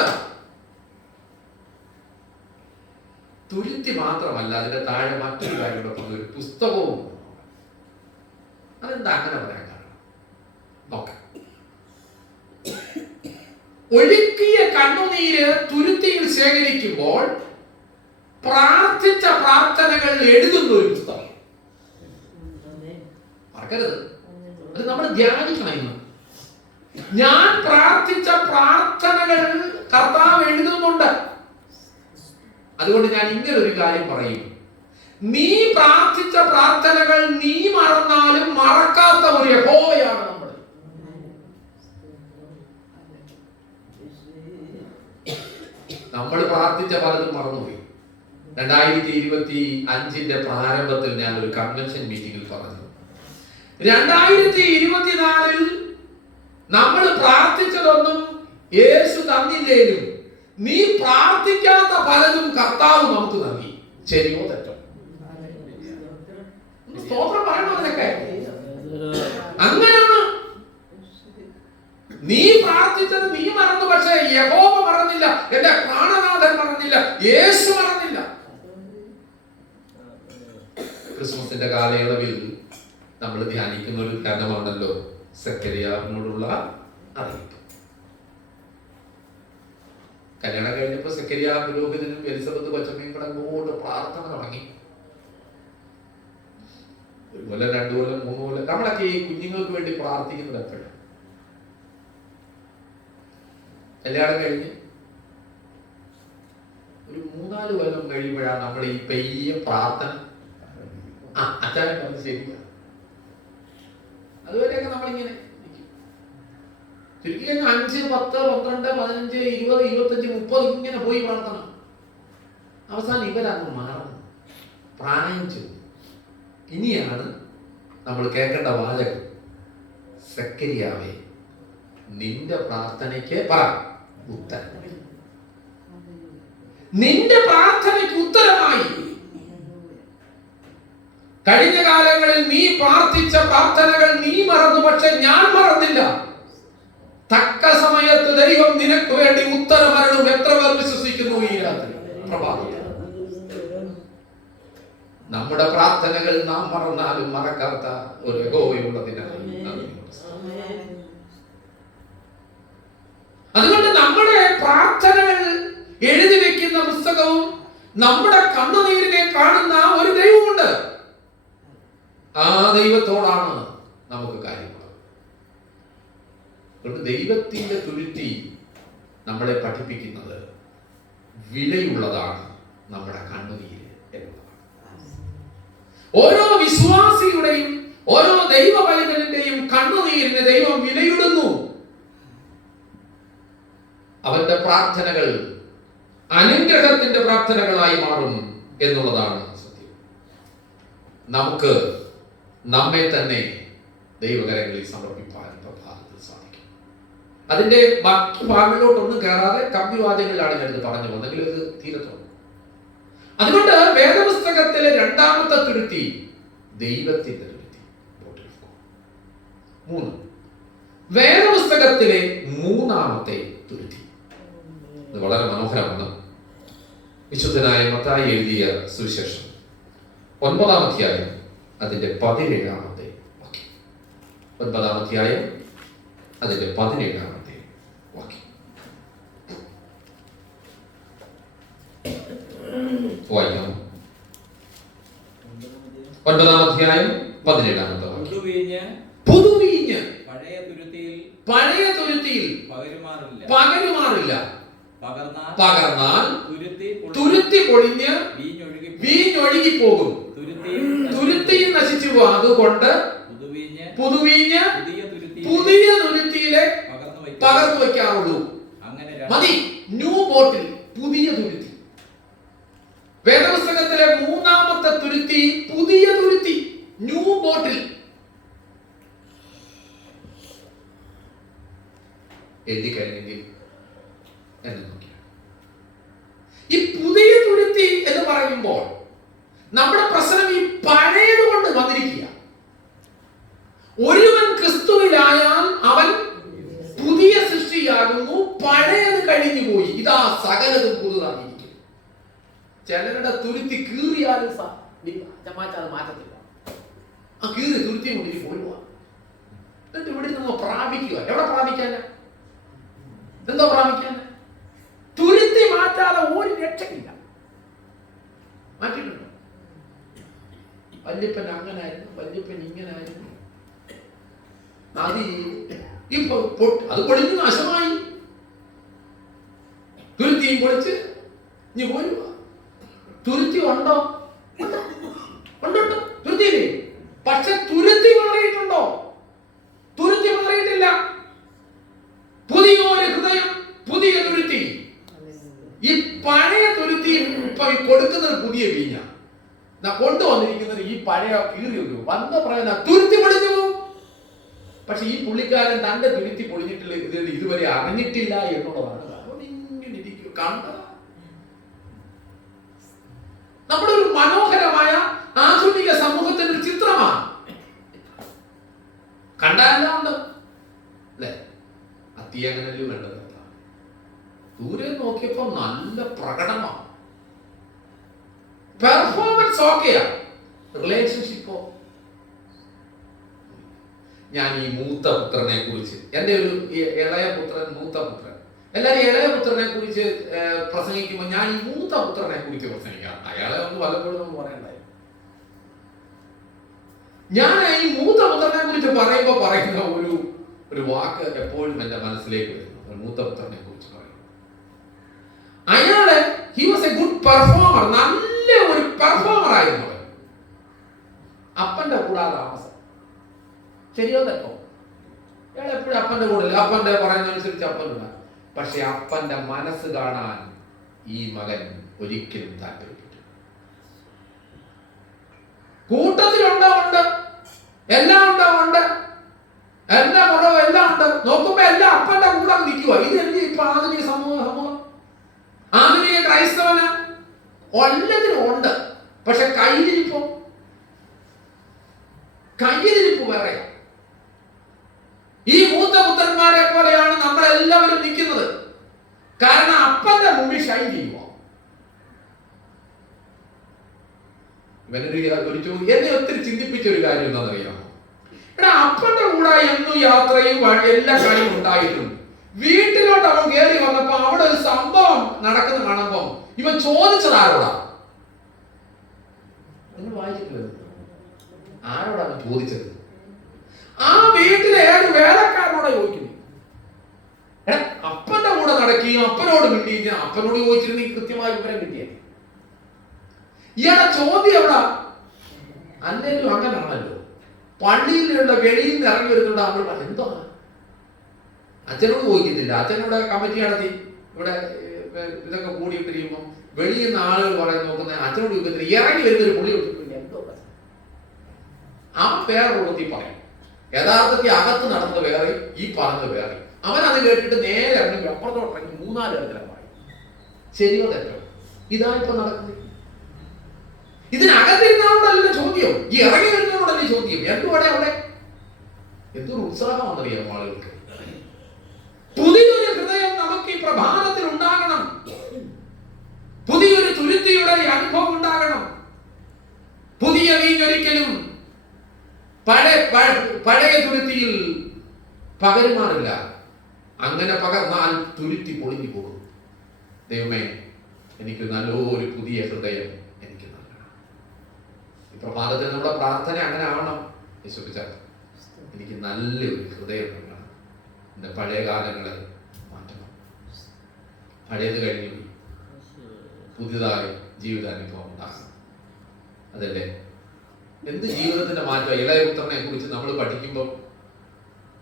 തുരുത്തി മാത്രമല്ല, അതിന്റെ താഴെ മറ്റൊരു കാര്യം, ഒരു പുസ്തകവും. അതെന്താ അങ്ങനെ പറയാൻ കാരണം? നോക്കാം. ഒഴുക്കിയ കണ്ണുനീര് തുരുത്തിയിൽ ശേഖരിക്കുമ്പോൾ പ്രാർത്ഥിച്ച പ്രാർത്ഥനകൾ എഴുതുന്ന ഒരു പുസ്തകം. മറക്കരുത്, അത് നമ്മൾ ധ്യാനിക്കണം. ഞാൻ പ്രാർത്ഥിച്ച പ്രാർത്ഥനകൾ കർത്താവ് എഴുതുന്നുണ്ട്. അതുകൊണ്ട് ഞാൻ ഇങ്ങനെ ഒരു കാര്യം പറയും. നീ പ്രാർത്ഥിച്ച പ്രാർത്ഥനകൾ നീ മറന്നാലും മറക്കാത്ത ഒരു യഹോവയാണ് നമ്മൾ. നമ്മൾ പ്രാർത്ഥിച്ച പലതും മറന്നുപോയി. 2025 പ്രാരംഭത്തിൽ ഞാൻ ഒരു കൺവെൻഷൻ മീറ്റിംഗിൽ പറഞ്ഞു, 2024 നമ്മൾ പ്രാർത്ഥിച്ചതൊന്നും യേശു തന്നില്ലേലും നീ പ്രാർത്ഥിക്കാത്ത പലതും കർത്താവ് നമുക്ക് നൽകി. ശരിയോ തെറ്റോ? സ്തോത്രം പറയണോ? അതിനൊക്കെ അങ്ങനെയാണ്. നീ പ്രാർത്ഥിച്ചത് നീ മറന്നു, പക്ഷേ യഹോവ മറന്നില്ല, എന്റെ പ്രാണനാഥൻ മറന്നില്ല, യേശു മറന്നില്ല. ക്രിസ്മസിന്റെ കാലയളവിൽ നമ്മൾ ധ്യാനിക്കുന്ന ഒരു ധ്യാനമാണല്ലോ സെക്കരിയാവിനോടുള്ള അറിയിപ്പ്. കല്യാണം കഴിഞ്ഞപ്പോൾ സെക്കരിയ പുരോഹിതനും എലിസബത്ത് കൊച്ചമ്മയും കൂടെ അങ്ങോട്ട് പ്രാർത്ഥന തുടങ്ങി. 1 കൊല്ലം 2 കൊല്ലം 3 കൊല്ലം നമ്മളൊക്കെ ഈ കുഞ്ഞുങ്ങൾക്ക് വേണ്ടി പ്രാർത്ഥിക്കുന്നത് എപ്പോഴും. കല്യാണം കഴിഞ്ഞ് ഒരു 3-4 കൊല്ലം കഴിയുമ്പോഴാണ് നമ്മൾ ഈ പെയ്യ പ്രാർത്ഥന അച്ഛനെ പറഞ്ഞ് ശരിയാണ്. അതുവരെയൊക്കെ നമ്മളിങ്ങനെ ചുരുക്കി 5, 10, 12, 15, 20, 25, 30 ഇങ്ങനെ പോയി പ്രാർത്ഥന. അവസാനം ഇവരങ്ങ് മാറുന്നു, പ്രാണയം ചെയ്തു. ഇനിയാണ് നമ്മൾ കേൾക്കേണ്ട വാചകം, സെക്കരിയാവേ നിന്റെ പ്രാർത്ഥനയ്ക്ക് ഉത്തരം. നിന്റെ പ്രാർത്ഥനയ്ക്ക് ഉത്തരമായി. കഴിഞ്ഞ കാലങ്ങളിൽ നീ പ്രാർത്ഥിച്ച പ്രാർത്ഥനകൾ നീ മറന്നു, പക്ഷെ ഞാൻ മറന്നില്ല. തക്ക സമയത്ത് ദൈവം നിനക്ക് വേണ്ടി ഉത്തരമരുളും. എത്ര പേർ വിശ്വസിക്കുന്നു ഈ രാത്രി പ്രഭാതത്തിൽ? നമ്മുടെ പ്രാർത്ഥനകൾ നാം മറന്നാലും മറക്കാത്ത ഒരു യഹോവയുള്ളതിനായി. അതുകൊണ്ട് നമ്മുടെ പ്രാർത്ഥനകൾ എഴുതി വെക്കുന്ന പുസ്തകവും നമ്മുടെ കണ്ണുനീരിനെ കാണുന്ന ഒരു ദൈവമുണ്ട്. ആ ദൈവത്തോടാണ് നമുക്ക് കാര്യങ്ങൾ. അതുകൊണ്ട് ദൈവത്തിന്റെ തുരുത്തി നമ്മളെ പഠിപ്പിക്കുന്നത് വിലയുള്ളതാണ് നമ്മുടെ കണ്ണുനീര് എന്നുള്ളതാണ്. ഓരോ വിശ്വാസിയുടെയും ഓരോ ദൈവ പൈതലിന്റെയും കണ്ണുനീരിന് ദൈവം വിലയിടുന്നു. അവന്റെ പ്രാർത്ഥനകൾ അനുഗ്രഹത്തിന്റെ പ്രാർത്ഥനകളായി മാറും എന്നുള്ളതാണ് സത്യം. നമുക്ക് നമ്മെ തന്നെ ദൈവകരങ്ങളിൽ സമർപ്പിക്കാൻ പ്രഭാതത്തിൽ സാധിക്കും. അതിന്റെ ബാക്കി ഭാഗങ്ങളിലോട്ടൊന്നും കയറാതെ കമ്പിവാദ്യങ്ങളിലാണ് ഞാനിത് പറഞ്ഞു വന്നെങ്കിൽ ഇത് തീരത്തുള്ളൂ. അതുകൊണ്ട് വേദപുസ്തകത്തിലെ 2ാമത്തെ തുരുത്തി ദൈവത്തിന്റെ തുരുത്തി. 3. വേദപുസ്തകത്തിലെ മൂന്നാമത്തെ തുരുത്തി. ഇത് വളരെ മനോഹരമാണ്. വിശുദ്ധനായ മത്തായി എഴുതിയ സുവിശേഷം 9-ാം അധ്യായം അതിന്റെ 17-ാമത്തെ വാക്യം. 9-ാം അധ്യായം അതിന്റെ 17-ാമത്തെ വാക്യം വായിക്കാം. 9-ാം അധ്യായം 17-ാമത്തെ വാക്യം. പുതുവീഞ്ഞ് പഴയ തുരുത്തിയിൽ പകരുമാറില്ല. പകർന്നാൽ തുരുത്തി പൊളിഞ്ഞ് വീഞ്ഞൊഴുകി പോകും, തുരുത്തിയും നശിച്ചു പോകും. അതുകൊണ്ട് പുതുവീഞ്ഞ് പുതിയ തുരുത്തിയിലെ പകർന്നു വയ്ക്കാറുള്ളൂ. മതി, ന്യൂ ബോട്ടിൽ, പുതിയ തുരുത്തി. വേദപുസ്തകത്തിലെ മൂന്നാമത്തെ തുരുത്തി പുതിയ തുരുത്തി, ന്യൂ ബോട്ടിൽ. എഴുതി കഴിഞ്ഞെങ്കിൽ എന്ന് നോക്കിയാൽ ഈ പുതിയ തുരുത്തി എന്ന് പറയുമ്പോൾ നമ്മുടെ പ്രശ്നം ഈ പഴയത് കൊണ്ട് വന്നിരിക്കുക. ഒരുവൻ ക്രിസ്തുവിലായാൽ അവൻ പുതിയ സൃഷ്ടിയാകുന്നു, പഴയത് കഴിഞ്ഞു പോയി, ഇതാ സകലതും പുതുതായിരിക്കും. ചിലരുടെ തുരുത്തി കീറിയാലും മാറ്റത്തില്ല. ആ കീറി തുരുത്തി കൊണ്ടിട്ട് പോരുക. എന്നിട്ട് ഇവിടെ നിന്ന് പ്രാപിക്കുക. എവിടെ പ്രാപിക്കാനാ? എന്തോ പ്രാപിക്കാൻ? തുരുത്തി മാറ്റാതെ ഒരു രക്ഷയില്ല. മാറ്റിയിട്ടുണ്ടോ? വല്യപ്പൻ അങ്ങനായിരുന്നു, വല്യപ്പൻ ഇങ്ങനായിരുന്നു. അത് ഇപ്പൊ അത് പൊളിഞ്ഞു നാശമായി. തുരുത്തിയും പൊളിച്ച് ഇനി പോരുക. തുരുത്തി ഉണ്ടോ? ഉണ്ടോ തുരുത്തിയില്ലേ? പക്ഷെ തുരുത്തി മാറിയിട്ടുണ്ടോ? തുരുത്തി മാറിയിട്ടില്ല. പുതിയ ഒരു ഹൃദയം, പുതിയ തുരുത്തി. ഈ പഴയ തുരുത്തി ഇപ്പൊ കൊടുക്കുന്നത് പുതിയ വീഞ്ഞ. കൊണ്ടുവന്നിരിക്കുന്നത് ഈ പഴയ കീറി വന്ന പറയുന്ന തുരുത്തി പൊളിഞ്ഞു പോകും. പക്ഷെ ഈ പുള്ളിക്കാരൻ തന്റെ തുരുത്തി പൊളിഞ്ഞിട്ടില്ല, ഇതുവരെ അറിഞ്ഞിട്ടില്ല എന്നുള്ളതാണ്. ഇങ്ങനെ ഇരിക്കും, കണ്ടതാ. നമ്മുടെ ഒരു മനോഹരമായ ആധുനിക സമൂഹത്തിന്റെ ഒരു ചിത്രമാണ്. കണ്ടാലെല്ലാം ഉണ്ട് അല്ലേ? അത്തിയങ്ങനല്ലേ വേണ്ടത്. ദൂരെ നോക്കിയപ്പോ നല്ല പ്രകടമാണ്, പെർഫോമൻസ് ഓക്കെയാ. റിലേഷൻഷിപ്പോ? ഞാൻ ഈ മൂത്ത പുത്രനെ കുറിച്ച്, എൻ്റെ ഒരു ഇളയ പുത്രൻ, മൂത്ത പുത്രൻ, എല്ലാവരും ഇളയ പുത്രനെ കുറിച്ച് പ്രസംഗിക്കുമ്പോൾ ഞാൻ ഈ മൂത്ത പുത്രനെ കുറിച്ച് പ്രസംഗിക്കാം. അയാളെ ഒന്ന് പലപ്പോഴും ഒന്ന് പറയണ്ടായി. ഞാൻ ഈ മൂത്ത പുത്രനെ കുറിച്ച് പറയുമ്പോൾ പറയുന്ന ഒരു വാക്ക് എപ്പോഴും എൻ്റെ മനസ്സിലേക്ക് വരുന്നു. മൂത്ത പുത്രനെ കുറിച്ച് പറയുന്നു, അയാള് he was A good performer, നല്ല ഒരു പെർഫോമർ ആയിരുന്നു. അപ്പന്റെ കൂടെ താമസം. ശരിയോ തെറ്റോ? അയാൾ എപ്പോഴും അപ്പന്റെ കൂടെ, അപ്പന്റെ പറയുന്നതനുസരിച്ച് അപ്പനുണ്ടാകും. പക്ഷെ അപ്പന്റെ മനസ്സ് കാണാൻ ഈ മകൻ ഒരിക്കലും താല്പര്യപ്പെട്ടു. കൂട്ടത്തിലുണ്ടോ? ഉണ്ട്. എല്ലാം ഉണ്ടോ? ഉണ്ട്. എല്ലാ കുറവ് എല്ലാം ഉണ്ട്. നോക്കുമ്പോ എല്ലാം അപ്പന്റെ കൂടെ നിൽക്കുക. ഇതെന്ത് ഇപ്പൊ ആധുനിക സമൂഹം, ആധുനിക ക്രൈസ്തവന് എല്ലാത്തിനും ഉണ്ട്. പക്ഷെ കയ്യിലിരിപ്പോ, കയ്യിലിരിപ്പ് വേറെയാ. ഈ മൂത്ത പുത്രന്മാരെ പോലെയാണ് നമ്മളെല്ലാവരും നിൽക്കുന്നത്. കാരണം അപ്പന്റെ മുമ്പിൽ ഷൈൻ ചെയ്യുക. എന്നെ ഒത്തിരി ചിന്തിപ്പിച്ച ഒരു കാര്യം എന്താണെന്നറിയാമോ? എടാ, അപ്പന്റെ കൂടെ എന്നും യാത്രയും എല്ലാ കാര്യവും ഉണ്ടായിട്ടുണ്ട്. വീട്ടിലോട്ട് അവൻ കയറി വന്നപ്പോ അവിടെ ഒരു സംഭവം നടക്കുന്ന കാണുമ്പോ ഇവൻ ചോദിച്ചത് ആരോടാ? നിങ്ങൾ വായിച്ചിട്ടില്ല? ആരോടാണ് ചോദിച്ചത്? ആ വീട്ടിലെ ഏത് വേലക്കാരനോടാ ചോദിക്കുന്നു. അപ്പന്റെ കൂടെ നടക്കുകയും അപ്പനോട് മിണ്ടിയും അപ്പനോട് ചോദിച്ചിരുന്നെങ്കിൽ കൃത്യമായ വിവരം കിട്ടിയ. ഇയാളുടെ ചോദ്യം എവിടാ? അല്ലേലും അങ്ങനാണല്ലോ. പള്ളിയിലുള്ള വെളിയിൽ നിന്ന് ഇറങ്ങി വരുന്നുണ്ട്. അവൾ എന്തോ അച്ഛനോട് ചോദിക്കുന്നില്ല. അച്ഛനോട് കമ്മിറ്റി നടത്തി ഇവിടെ ഇതൊക്കെ കൂടിയിട്ടിരിക്കുമ്പോൾ വെളിയിൽ നിന്ന് ആളുകൾ പറയാൻ നോക്കുന്ന അച്ഛനോട് ചോദിക്കുന്നില്ല. ഇറങ്ങി വരുന്നൊരു പുള്ളി കൊടുത്തിട്ടില്ല. എന്തോ അവൻ വേറെ ഉള്ളത്തി പറയും. യഥാർത്ഥത്തിൽ അകത്ത് നടന്നത് വേറെ, ഈ പറഞ്ഞത് വേറെ. അവൻ അത് കേട്ടിട്ട് നേരെ ഇറങ്ങി അപ്പുറത്തോട്ടിറങ്ങി 3-4 തരത്തിലാണ് പറയും. ശരിയോ തെറ്റോ? ഇതാ ഇപ്പൊ നടക്കുന്നത്. ഇതിനകത്തിരുന്നോണ്ടല്ല ചോദ്യം, ഈ ഇറങ്ങി വരുന്നതോടല്ലേ ചോദ്യം. എന്തുവാടെ അവിടെ? എന്തൊരു ഉത്സാഹമാണെന്നറിയാം ആളുകൾക്ക്. പുതിയൊരു ഹൃദയം നമുക്ക് ഈ പ്രഭാതത്തിൽ ഉണ്ടാകണം. പുതിയൊരു തുരുത്തിയുടെ അനുഭവം ഉണ്ടാകണം. പുതിയ വീഞ്ഞൊരിക്കലും പഴയ തുരുത്തിയിൽ പകരുമാറില്ല. അങ്ങനെ പകർന്നാൽ തുരുത്തി പൊളിഞ്ഞു പോകും. ദൈവമേ, എനിക്ക് നല്ലൊരു പുതിയ ഹൃദയം എനിക്ക് നൽകണം. ഈ പ്രഭാതത്തിൽ നമ്മുടെ പ്രാർത്ഥന അങ്ങനെ ആവണം. യേശുപ്പിച്ച, എനിക്ക് നല്ലൊരു ഹൃദയം നൽകണം. എൻ്റെ പഴയ കാലങ്ങളെ മാറ്റണം. പഴയത് കഴിഞ്ഞു പുതിയതായി ജീവിതാനുഭവം ഉണ്ടാകണം. അതല്ലേ എന്ത് ജീവിതത്തിന്റെ മാറ്റം. ഇളയപുത്രനെ കുറിച്ച് നമ്മൾ പഠിക്കുമ്പോൾ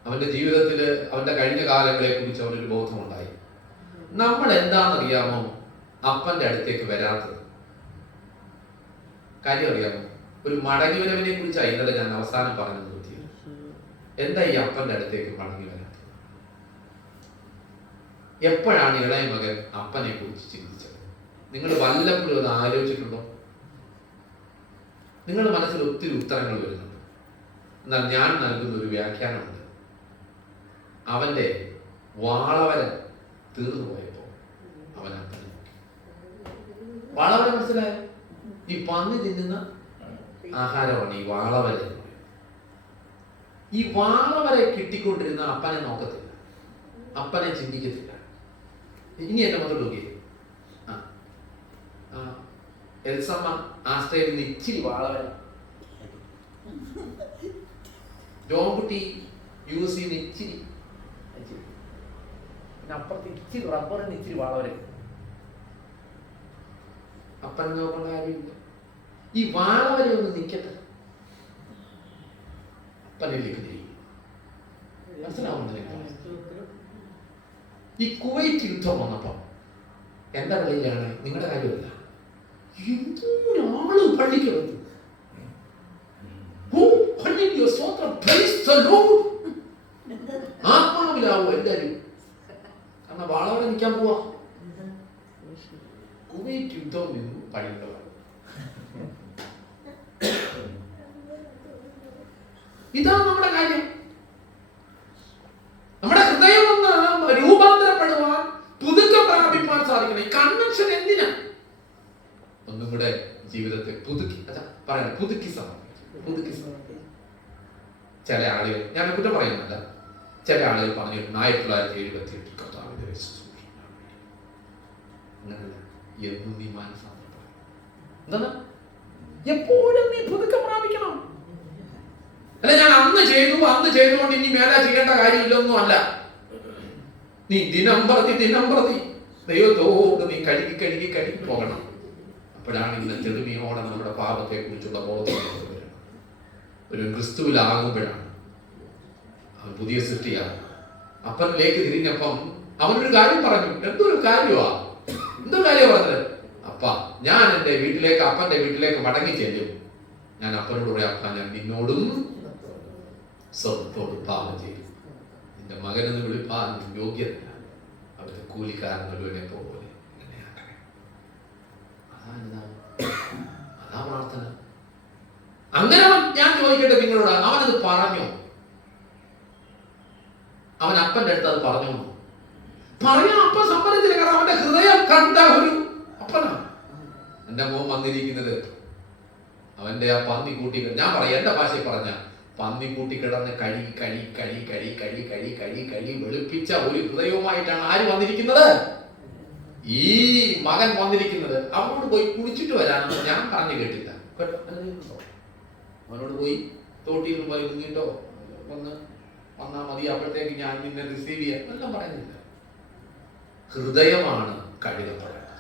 അവന്റെ ജീവിതത്തിൽ അവന്റെ കഴിഞ്ഞ കാലങ്ങളെ കുറിച്ച് അവനൊരു ബോധമുണ്ടായി. നമ്മൾ എന്താണെന്നറിയാമോ അപ്പന്റെ അടുത്തേക്ക് വരാത്തത്? കാര്യം അറിയാമോ? ഒരു മടങ്ങിവരവിനെ കുറിച്ചാണ് ഇന്നലെ ഞാൻ അവസാനം പറഞ്ഞു നിർത്തിയത്. എന്താ ഈ അപ്പന്റെ അടുത്തേക്ക് മടങ്ങി വരാത്തത്? എപ്പോഴാണ് ഇളയ മകൻ അപ്പനെ കുറിച്ച് ചിന്തിച്ചത്? നിങ്ങൾ വല്ലപ്പോഴും അത് ആലോചിച്ചിട്ടുണ്ടോ? നിങ്ങളുടെ മനസ്സിൽ ഒത്തിരി ഉത്തരങ്ങൾ വരുന്നുണ്ട്. എന്നാൽ ഞാൻ നൽകുന്ന ഒരു വ്യാഖ്യാനമുണ്ട്. അവന്റെ വാളവര തീർന്നു പോയപ്പോ അവൻ അപ്പനെ നോക്കി. വാളവര മനസ്സിലായോ? ഈ പന്നി തിന്നുന്ന ആഹാരമാണ് ഈ വാളവര എന്ന് പറയുന്നത്. ഈ വാളവരെ കിട്ടിക്കൊണ്ടിരുന്ന അപ്പനെ നോക്കത്തില്ല, അപ്പനെ ചിന്തിക്കത്തില്ല. ഇനി എന്റെ മൊത്തം നോക്കിയേ, എൽസമ്മ ആശ്രയിൽ നിന്ന് ഇച്ചിരി വാളവര, ജോൺകുട്ടി യൂസ് ചെയ്യുന്ന ഇച്ചിരി, പിന്നെ അപ്പുറത്ത് ഇച്ചിരി റബ്ബറിന് ഇച്ചിരി വാളവര. അപ്പൻ നോക്കേണ്ട കാര്യമില്ല. ഈ വാളവരെ ഒന്ന് നിൽക്കട്ടെ, അപ്പനിലേക്ക് തിരിയും. മനസ്സിലാവുന്നില്ല? ഈ കുവൈറ്റ് യുദ്ധം വന്നപ്പോ എന്റെ പള്ളിയിലാണ്, നിങ്ങളുടെ കാര്യമല്ല, ആള് പള്ളിക്ക് വന്നു. ആത്മാവിലാവോ എല്ലാരും? കാരണം വാളവരെ നിൽക്കാൻ പോവാ. കുവൈറ്റ് യുദ്ധം നിന്നു പള്ളിയുടെ. ഇതാ നമ്മുടെ കാര്യം. നമ്മുടെ ഹൃദയം ഒന്ന് രൂപാന്തരപ്പെടുവാൻ, പുതുക്കം പ്രാപിപ്പാൻ സാധിക്കണം. ഈ കൺവെൻഷൻ എന്തിനാ? ഒന്നും കൂടെ ജീവിതത്തെ പുതുക്കി പറയണം, പുതുക്കി സമർപ്പിക്കും. ചില ആളുകൾ, ഞാൻ കുറ്റം പറയുന്നില്ല, ചില ആളുകൾ പറഞ്ഞിട്ടുണ്ട് 1978 കർത്താവിന്റെ അങ്ങനല്ല. എന്നും നീ മാനസാന്തരപ്പെടണം. എന്താണ്? എപ്പോഴും നീ പുതുക്കം പ്രാപിക്കണം. അല്ല, ഞാൻ അന്ന് ചെയ്തുകൊണ്ട് ഇനി മേലെ ചെയ്യേണ്ട കാര്യമില്ലൊന്നും അല്ല. നീ ദിനം പ്രതി ദൈവത്തോട് നീ കഴുകി പോകണം. അപ്പോഴാണ് ഇന്ന് തെളിമയോടെ നമ്മുടെ പാപത്തെ കുറിച്ചുള്ള ബോധം വരുന്നത്. ഒരു ക്രിസ്തുവിലാകുമ്പോഴാണ് അവൻ പുതിയ സൃഷ്ടിയാണ്. അപ്പനിലേക്ക് തിരിഞ്ഞപ്പം അവനൊരു കാര്യം പറഞ്ഞു. എന്തൊരു കാര്യം പറഞ്ഞത്? അപ്പ, ഞാൻ എൻ്റെ വീട്ടിലേക്ക്, അപ്പന്റെ വീട്ടിലേക്ക് മടങ്ങി ചെല്ലും. ഞാൻ അപ്പനോട് പറയാം, അപ്പ, ഞാൻ നിന്നോടും സ്വർഗത്തോടും പാപം ചെയ്യും. നിന്റെ മകനെന്ന് വിളിപ്പാൻ യോഗ്യതല്ല. അവിടുത്തെ കൂലിക്കാരൻ ഒരുവനെ പോലെ അതാ പ്രാർത്ഥന. അങ്ങനെ ഞാൻ ചോദിക്കട്ടെ നിങ്ങളോട്, അവനത് പറഞ്ഞോ? അവൻ അപ്പന്റെ അടുത്ത് അത് പറഞ്ഞോ? പറയാ അപ്പൻ സമ്മതിച്ചില്ല. കാരണം അവന്റെ ഹൃദയം കണ്ട ഒരു അപ്പനാണ്. എന്റെ മോൻ വന്നിരിക്കുന്നത് അവന്റെ ആ പന്നി കൂട്ടി, ഞാൻ പറയാം എന്റെ ഭാഷയിൽ പറഞ്ഞ പന്നി കൂട്ടി കിടന്ന് കഴി വെളുപ്പിച്ച ഒരു ഹൃദയവുമായിട്ടാണ് ആര് വന്നിരിക്കുന്നത്? ഈ മകൻ വന്നിരിക്കുന്നത്. അവനോട് പോയി കുളിച്ചിട്ട് വരാനെന്ന് ഞാൻ പറഞ്ഞു കേട്ടില്ല. അവനോട് പോയി തോട്ടിയിൽ പോയി മുങ്ങിട്ടോ വന്നാ മതി, അപ്പോഴത്തേക്ക് ഞാൻ നിന്നെ റിസീവ് ചെയ്യാൻ എല്ലാം പറയുന്നില്ല. ഹൃദയമാണ് കഴുകപ്പെടേണ്ടത്.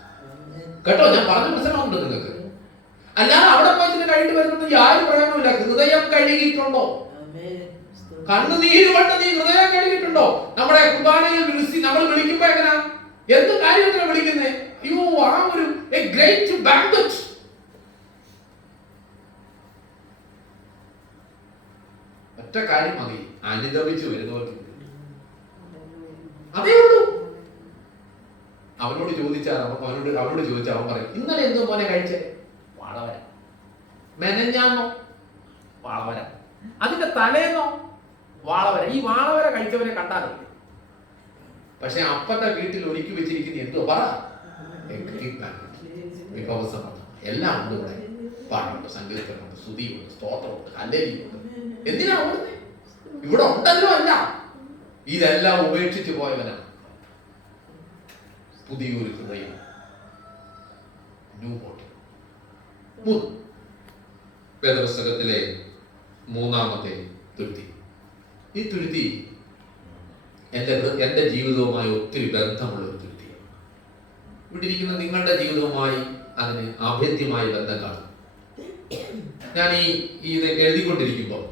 കേട്ടോ, ഞാൻ പറഞ്ഞു മനസ്സിലാവുന്നുണ്ട് നിങ്ങൾക്ക്? അല്ലാതെ അവിടെ പോയി കഴിഞ്ഞിട്ട് വരുന്നത് ആരും പറയാനില്ല. ഹൃദയം കഴുകിയിട്ടുണ്ടോ? കണ്ണുനീര് കൊണ്ട് നീ ഹൃദയം കഴുകിയിട്ടുണ്ടോ? നമ്മുടെ കുർബാനയിൽ നമ്മൾ വിളിക്കുമ്പോ എങ്ങനെയാ, എന്ത് കാര്യത്തിനാണ് വിളിക്കുന്നേ? അയ്യോ, ആ ഒരു ഗ്രേറ്റ് ബാങ്കറ്റ്. ഒറ്റ കാര്യം മതി, അനുദപിച്ചു വരുന്നവർക്ക് അതേ ഉള്ളൂ. അവനോട് ചോദിച്ചാൽ അവൻ പറയും, ഇന്നലെ എന്തോ മോനെ കഴിച്ചേ? വാളവര. മെനഞ്ഞാന്നോ? വാളവര. അതിന്റെ തലേന്നോ? വാളവര. ഈ വാളവര കഴിച്ചവനെ കണ്ടാലേ. പക്ഷെ അപ്പന്റെ വീട്ടിൽ ഒരുക്കി വെച്ചിരിക്കുന്ന എന്തോ പറ, വിഭവസമർത്ഥം എല്ലാം ഉണ്ട്. ഇവിടെ പാട്ടുണ്ട്, സങ്കീർത്തനമുണ്ട്, സ്തുതിയുണ്ട്, സ്തോത്രമുണ്ട്, ഹല്ലേലൂയുണ്ട്. എന്തിനാ ഓടുന്നത്? ഇവിടെ ഉണ്ടല്ലോ എല്ലാം. ഇതെല്ലാം ഉപേക്ഷിച്ചു പോയവനാണ്. പുതിയൊരു ഹൃദയം, ന്യൂ ബോഡി. വേദപുസ്തകത്തിലെ മൂന്നാമത്തെ തുരുത്തി. ഈ തുരുത്തി എൻ്റെ ജീവിതവുമായി ഒത്തിരി ബന്ധമുള്ള ഒരു തുരുത്തിയാണ്. ഇവിടെ ഇരിക്കുന്ന നിങ്ങളുടെ ജീവിതവുമായി അതിന് അഭേദ്യമായ ബന്ധം കാണും. ഞാൻ ഇത് എഴുതിക്കൊണ്ടിരിക്കുമ്പോൾ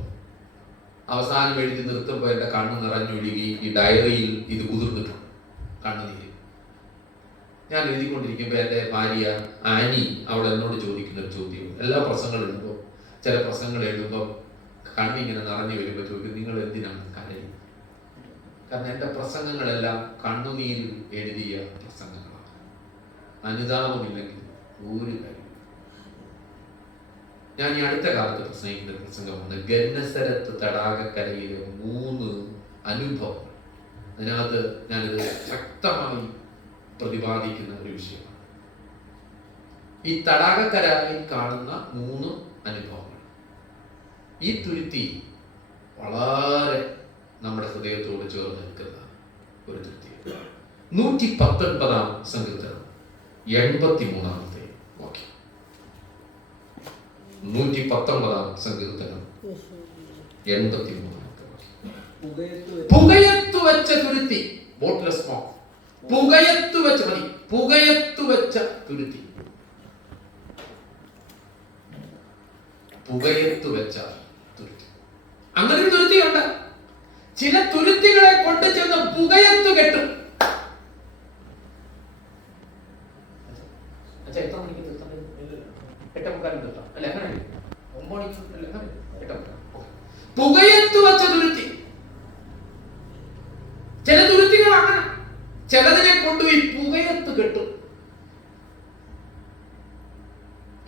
അവസാനം എഴുതി നിർത്തുമ്പോൾ എൻ്റെ കണ്ണ് നിറഞ്ഞൊഴുകി ഈ ഡയറിയിൽ ഇത് കുതിർന്നിട്ടുണ്ട്, കണ്ണുനീര്. ഞാൻ എഴുതിക്കൊണ്ടിരിക്കുമ്പോൾ എൻ്റെ ഭാര്യ ആനി അവൾ എന്നോട് ചോദിക്കുന്ന ഒരു ചോദ്യം, എല്ലാ പ്രസംഗങ്ങൾ എഴുതുമ്പോൾ, ചില പ്രസംഗങ്ങൾ എഴുതുമ്പോൾ കണ്ണിങ്ങനെ നിറഞ്ഞു വരുമ്പോൾ ചോദിക്കും, നിങ്ങൾ എന്തിനാണ് കരയുന്നത്? കാരണം എൻ്റെ പ്രസംഗങ്ങളെല്ലാം കണ്ണുനീരിൽ എഴുതിയ പ്രസംഗങ്ങളാണ്. അനുതാപമില്ലെങ്കിൽ ഒരു കാര്യം. ഞാൻ ഈ അടുത്ത കാലത്ത് പ്രസംഗിക്കുന്ന പ്രസംഗമാണ് ഗന്നസരത്ത് തടാകക്കരയിലെ 3 അനുഭവങ്ങൾ. അതിനകത്ത് ഞാനിത് ശക്തമായി പ്രതിപാദിക്കുന്ന ഒരു വിഷയമാണ്. ഈ തടാകക്കരയിൽ കാണുന്ന 3 അനുഭവങ്ങൾ. ഈ തുരുത്തി വളരെ നമ്മുടെ ഹൃദയത്തോട് ചേർന്ന് നിൽക്കുന്ന ഒരു തുരുത്തി. 119 സങ്കീർത്തനം 83 വാക്യം. 119 സങ്കീർത്തനം 83 പുകയത്തു വെച്ച തുരുത്തി, ബോട്ടിൽ സ്മോക്ക്. പുകയത്തു വെച്ച മതി, പുകയത്തു വെച്ച തുരുത്തി, പുകയത്തു വെച്ച തുരുത്തി. അങ്ങനെ ഒരു തുരുത്തിയുണ്ട്. ചില തുരുത്തികളെ കൊണ്ട് ചെന്ന് പുകയത്തു കെട്ടും. പുകയത്തു വെച്ച തുരുത്തി. ചില തുരുത്തികൾ അങ്ങനെ ചിലതിനെ കൊണ്ടുപോയി പുകയത്ത് കെട്ടും.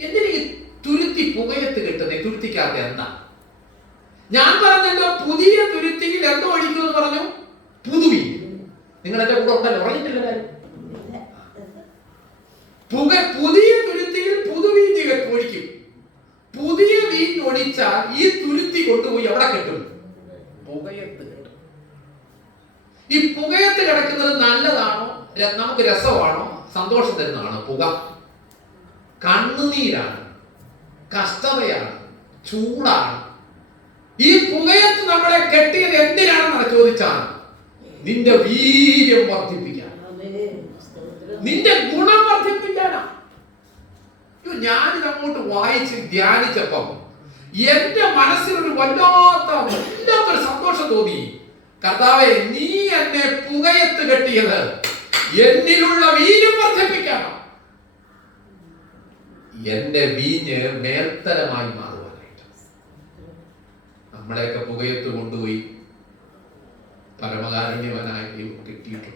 എന്തിനാ ഈ തുരുത്തി പുകയത്ത് കെട്ടുന്നത്? തുരുത്തിക്കകത്ത് എന്താ? ഞാൻ പറഞ്ഞല്ലോ, പുതിയ തുരുത്തിയിൽ എന്തോ ഒഴിക്കുമെന്ന് പറഞ്ഞു, പുതുവീൻ. നിങ്ങൾ എന്റെ കൂടെ ഉണ്ടല്ലോ, ഉറങ്ങിട്ടില്ല. പുതിയ തുരുത്തിയിൽ പുതുവീഞ്ഞ് ഒഴിക്കും. പുതിയ വീഞ്ഞ് ഒഴിച്ചാൽ ഈ തുരുത്തി കൊണ്ടുപോയി എവിടെ കെട്ടും? പുകയത്ത് കെട്ടും. ഈ പുകയത്ത് കിടക്കുന്നത് നല്ലതാണോ, നമുക്ക് രസമാണോ, സന്തോഷം തരുന്നതാണോ? പുക കണ്ണുനീരാണ്, കഷ്ടതയാണ്, ചൂടാണ്. ഈ പുകയത്ത് നമ്മളെ കെട്ടിയത് എന്തിനാണെന്ന് ചോദിച്ചാൽ നിന്റെ വീര്യം വർദ്ധിപ്പിക്കാൻ, നിന്റെ ഗുണം വർദ്ധിപ്പിക്കാനാ. ഞാനിത് അങ്ങോട്ട് വായിച്ച് ധ്യാനിച്ചപ്പം എന്റെ മനസ്സിനൊരു വല്ലാത്തൊരു സന്തോഷം തോന്നി. കർത്താവേ, നീ എന്നെ പുകയത്ത് കെട്ടിയത് എന്നിലുള്ള വീര്യം വർദ്ധിപ്പിക്കണം, എന്റെ വീഞ്ഞ് മേൽത്തരമായി മാറുവാനായിട്ട്. നമ്മളെയൊക്കെ പുകയത്ത് കൊണ്ടുപോയി പരമകാരുണ്യവനായി കിട്ടിയിട്ടുണ്ട്.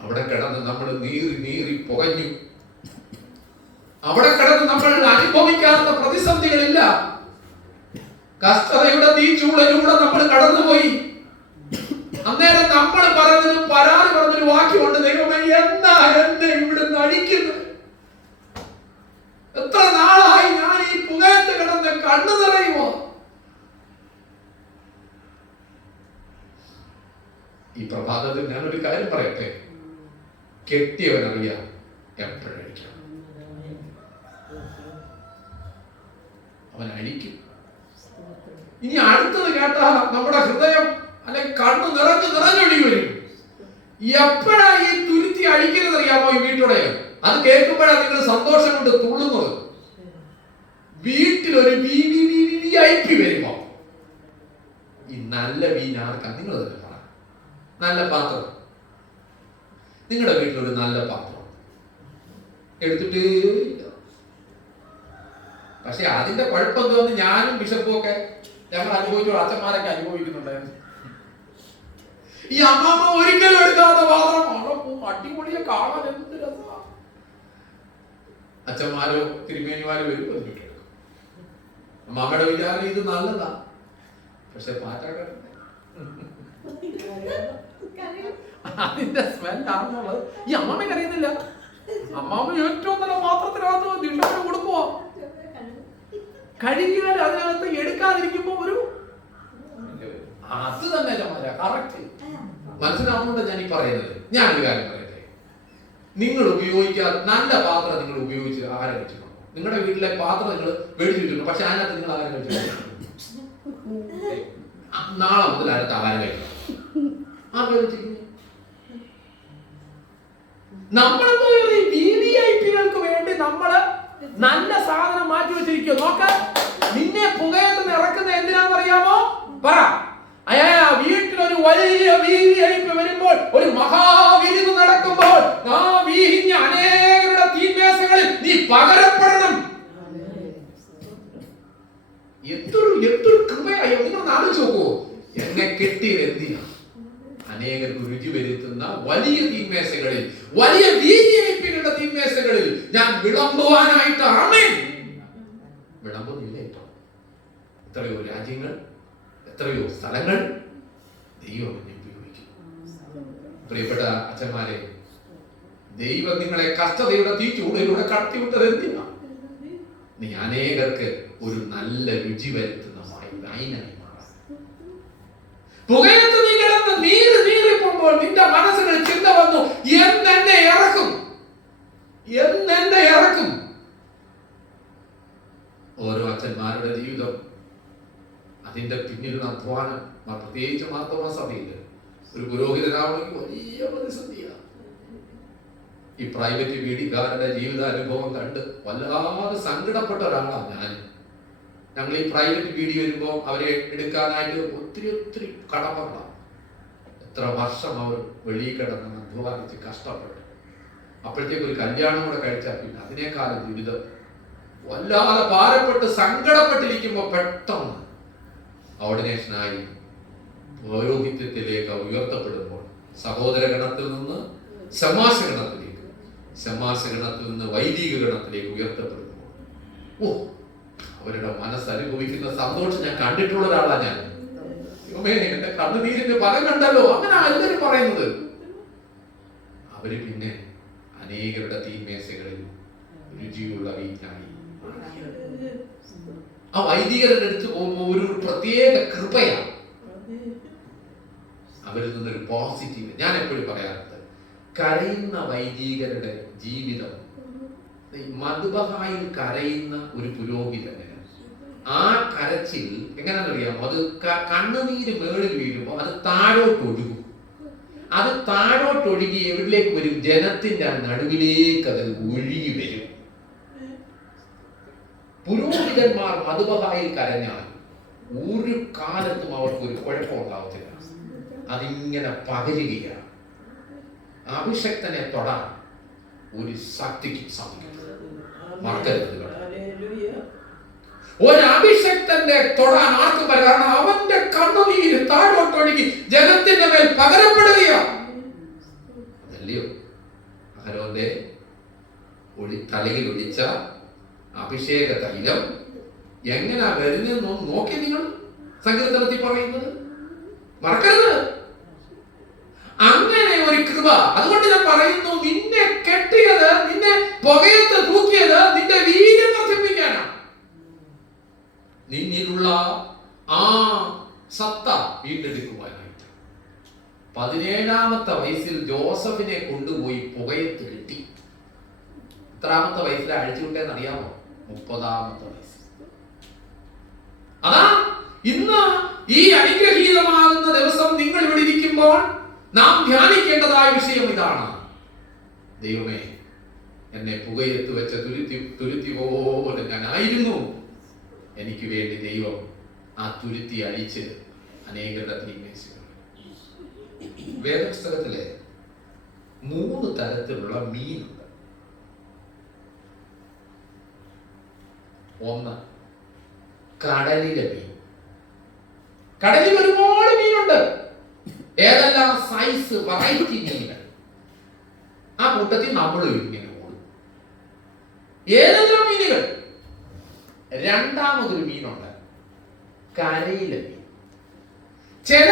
അവിടെ കിടന്ന് നമ്മൾ നീറി പുകഞ്ഞു. അവിടെ കിടന്ന് നമ്മൾ അനുഭവിക്കാത്ത പ്രതിസന്ധികളില്ല. കഷ്ടതയുടെ തീച്ചൂളയിലൂടെ നമ്മൾ കടന്നുപോയി. അന്നേരം നമ്മൾ പറഞ്ഞൊരു പരാതി പറഞ്ഞൊരു വാക്യമുണ്ട്, ദൈവമേ എന്താ എന്നെ ഇവിടുന്ന് അടിക്കുന്നത്? എത്ര നാളായി ഞാൻ ഈ പുകയത്ത് കിടന്ന് കണ്ണു നിറയുമോ? ഈ പ്രഭാതത്തിൽ ഞാനൊരു കാര്യം പറയട്ടെ, കെട്ടിയവനറിയാം എപ്പോഴഴിക്കണം. അവൻ അഴിക്കും. ഇനി അടുത്തത് കേട്ടാ നമ്മുടെ ഹൃദയം അല്ലെങ്കിൽ കണ്ണു നിറഞ്ഞൊഴുകി വരും. എപ്പോഴാ ഈ തുരുത്തി അഴിക്കരുത് അറിയാമോ? ഈ വീട്ടുടയ അത് കേൾക്കുമ്പോഴാണ് നിങ്ങൾ സന്തോഷം കൊണ്ട് തുള്ളുന്നത്. വീട്ടിലൊരു VIP വരുമ്പോ ഈ നല്ല വീഞ്ഞ് ആർക്കാ? നിങ്ങൾ തന്നെ പറ. നല്ല പാത്രം, നിങ്ങളുടെ വീട്ടിലൊരു നല്ല പാത്രം എടുത്തിട്ട്, പക്ഷെ അതിന്റെ കുഴപ്പം തോന്നി ഞാനും ബിഷപ്പും ഒക്കെ ഞങ്ങൾ അനുഭവിച്ചു, അച്ഛന്മാരൊക്കെ അനുഭവിക്കുന്നുണ്ടായിരുന്നു. ഈ അമ്മമ്മ ഒരിക്കലും എടുക്കാത്ത പാത്രമാണ്, അടിപൊളിയെ കാണാൻ എന്ത് രസമാണ്. അച്ഛന്മാരോ തിരുമേനിമാരോ വരും, അമ്മമ്മയുടെ വിചാരം ഇത് നല്ലതാ. പക്ഷെ പാറ്റ അതിന്റെ സ്മെല്ലാണെന്നുള്ളത് ഈ അമ്മാമ്മ അറിയുന്നില്ല. അമ്മാമ്മ ഏറ്റവും നല്ല പാത്രത്തിനകത്ത് ദിഷത്തിന് കൊടുക്കുവോ, കഴുകിയാൽ അതിനകത്ത് എടുക്കാതിരിക്കുമ്പോ ഒരു അത് തന്നെ കറക്റ്റ് മനസ്സിലാവുന്നുണ്ട്. ഞാൻ ഈ പറയുന്നത് ഞാനൊരു കാര്യം പറയട്ടെ. നിങ്ങൾ ഉപയോഗിക്കാത്ത നല്ല പാത്രം നിങ്ങൾ ഉപയോഗിച്ച് ആഹാരം വെച്ചിട്ടുണ്ടോ? നിങ്ങളുടെ വീട്ടിലെ പാത്രം നിങ്ങൾ മേടിച്ചു വെച്ചിട്ടുണ്ടോ? പക്ഷെ അതിനകത്ത് നിങ്ങൾ ആഹാരം കഴിച്ചിട്ടുണ്ടോ? നാളെ മുതൽ അടുത്ത ആഹാരം കഴിക്കണം. നമ്മളെന്തോ വിവിഐപികൾക്ക് വേണ്ടി നമ്മള് നല്ല സാധനം മാറ്റി വെച്ചിരിക്കോ. നോക്ക, നിന്നെ പുകയത്ത് ഇറക്കുന്ന എന്തിനാണെന്നറിയാമോ? പറ. വീട്ടിലൊരു വലിയ വിവിഐപി വരുമ്പോൾ, ഒരു മഹാവിരുന്ന് നടക്കുമ്പോൾ, ആ വീഞ്ഞ അനേകരുടെ തീന്മേശകളിൽ നീ പകരപ്പെടണം. എന്തൊരു കൃപയായോ! നിങ്ങൾ ആലോചിച്ച് നോക്കൂ. എന്നെ കെട്ടിയത് എന്തിനാ? അനേകർക്ക് രുചി വരുത്തുന്ന വലിയ തീന്മേശകളിൽ, വലിയ വിവിഐപികളുടെ തീന്മേശകളിൽ ഞാൻ വിളമ്പുവാനായിട്ടാണ്. വിളമ്പുന്നില്ല. ഇപ്പൊ എത്രയോ രാജ്യങ്ങൾ, എത്രയോ സ്ഥലങ്ങൾ ദൈവം എന്നെ ഉപയോഗിക്കും. പ്രിയപ്പെട്ട അച്ഛന്മാരെ, ദൈവം നിങ്ങളെ കഷ്ടതയുടെ തീച്ചൂടിലൂടെ കടത്തിവിട്ടത് എന്തിനാ? നീ അനേകർക്ക് ഒരു നല്ല രുചി വരുത്തുന്ന വൈനായി മാറാൻ. പുകയത്ത് നീ കിടന്ന് നീറിപ്പോകുമ്പോൾ നിന്റെ മനസ്സിൽ ചിന്ത വന്നു, എന്നെ ഇറക്കും. ഓരോ അച്ഛന്മാരുടെ ജീവിതം, അതിന്റെ പിന്നിലുള്ള അധ്വാനം, പ്രത്യേകിച്ച് മാർത്തോമാ സഭയിൽ ഒരു പുരോഹിതനാവണമെങ്കിൽ വലിയ പ്രതിസന്ധിയാണ്. ഈ പ്രൈവറ്റ് വീടിക്കാരുടെ ജീവിതാനുഭവം കണ്ട് വല്ലാതെ സങ്കടപ്പെട്ട ഒരാളാണ് ഞാൻ. ഞങ്ങൾ ഈ പ്രൈവറ്റ് വീടി വരുമ്പോൾ അവരെ എടുക്കാനായിട്ട് ഒത്തിരി കടമകളാണ്. എത്ര വർഷം അവർ വെളിയിൽ കിടന്ന് അധ്വാനിച്ച് കഷ്ടപ്പെട്ടു. അപ്പോഴത്തേക്ക് ഒരു കല്യാണം കൂടെ കഴിച്ചാൽ പിന്നെ അതിനേക്കാളും ദുരിതം. വല്ലാതെ ഭാരപ്പെട്ട് സങ്കടപ്പെട്ടിരിക്കുമ്പോൾ പെട്ടെന്ന് ഓർഡിനേഷനായി പൗരോഹിത്യത്തിലേക്ക് ഉയർത്തപ്പെടുമ്പോൾ, സഹോദര ഗണത്തിൽ നിന്ന് ശമാശ ഗണത്തിലേക്ക്, ശമാശ ഗണത്തിൽ നിന്ന് വൈദിക ഗണത്തിലേക്ക് ഉയർത്തപ്പെടുമ്പോൾ അവരുടെ മനസ്സനുഭവിക്കുന്ന സന്തോഷം ഞാൻ കണ്ടിട്ടുള്ള ഒരാളാണ് ഞാൻ. എന്റെ കണ്ണുനീരിന്റെ ഫലം കണ്ടല്ലോ. അങ്ങനെ എല്ലാവരും പറയുന്നത്. അവര് പിന്നെ അനേകരുടെ തീന്മേശകളിൽ രുചിയുള്ള വീഞ്ഞായി. ആ വൈദികരുടെ അടുത്ത് പോകുമ്പോൾ ഒരു പ്രത്യേക കൃപയാണ്. അവരിൽ നിന്നൊരു പോസിറ്റീവ്. ഞാൻ എപ്പോഴും പറയാറുണ്ട്, കരയുന്ന വൈദികരുടെ ജീവിതം, മധുബഹായിൽ കരയുന്ന ഒരു പുരോഹിതന് ആ കരച്ചിൽ എങ്ങനെയാണെന്നറിയാമോ? അത് കണ്ണുനീര് മേളിൽ വീഴുമ്പോൾ അത് താഴോട്ടൊഴുകും. അത് താഴോട്ടൊഴുകി എവിടേക്ക് വരും? ജനത്തിന്റെ നടുവിലേക്ക് അത് ഒഴുകി വരും. പുരോഹിതന്മാർ മധുബഹായിൽ കരഞ്ഞാൽ ഒരു കാലത്തും അവർക്കൊരു കുഴപ്പമുണ്ടാവത്തില്ല. അതിങ്ങനെ പകരുകയാണ്. അഭിഷക്തനെ തൊടാൻ ഒരു ശക്തിക്ക് സാധിക്കരുത്. മറക്കരുത്. ഒരു അഭിഷക്തന്റെ തൊടാൻ ആർക്കും പറ്റില്ല. കാരണം അവന്റെ കണ്ണുനീര് താഴോട്ടൊഴുകി ജനത്തിന്റെ മേൽ പകരപ്പെടുകയാണ്. അതല്ലയോ അഹരോന്റെ തലയിൽ ഒഴിച്ച അഭിഷേക തൈലം എങ്ങനാ വരുന്നെന്ന് നോക്കി നിങ്ങൾ സങ്കീർത്തനത്തിൽ പറയുന്നത്. മറക്കരുത്. അങ്ങനെ ഒരു കൃപ. അതുകൊണ്ട് ഞാൻ പറയുന്നു, നിന്നെ കെട്ടിയത്, നിന്നെ പുകയത്ത് തൂക്കിയത് നിന്റെ വീര്യം വർദ്ധിപ്പിക്കാനാണ്. നിന്നിലുള്ള ആ സത്ത വീണ്ടെടുക്കുവാനായിട്ട്. 17ാമത്തെ വയസ്സിൽ ജോസഫിനെ കൊണ്ടുപോയി പുകയത്ത് കെട്ടി. എത്രാമത്തെ വയസ്സിൽ അഴിച്ചുവിട്ടേന്ന് അറിയാമോ? 30ാമത്തെ വയസ്സിൽ. അതാ ഇന്ന് ഈ അനുഗ്രഹീതമാകുന്ന ദിവസം നിങ്ങൾ ഇവിടെ ഇരിക്കുമ്പോൾ നാം ധ്യാനിക്കേണ്ടതായ വിഷയം ഇതാണ്. ദൈവമേ, എന്നെ പുകയത്ത് വെച്ച തുരുത്തി പോലെ ഞാനായിരുന്നു. എനിക്ക് വേണ്ടി ദൈവം ആ തുരുത്തി അഴിച്ച് അനേകരുടെ തീന്മേശകൾ. വേദപുസ്തകത്തിലെ 3 തരത്തിലുള്ള മീനുണ്ട്. ഒന്ന്, കടലിലെ മീൻ. കടലിൽ ഒരുപാട് മീനുണ്ട്. ഏതെല്ലാം സൈസ് വെറൈറ്റി മീനുകൾ. ആ കൂട്ടത്തിൽ നമ്മളും ഇങ്ങനെ ഓടും. ഏതെല്ലാം മീനുകൾ. രണ്ടാമതൊരു മീനുണ്ട്, കരയിലെ മീൻ. ചില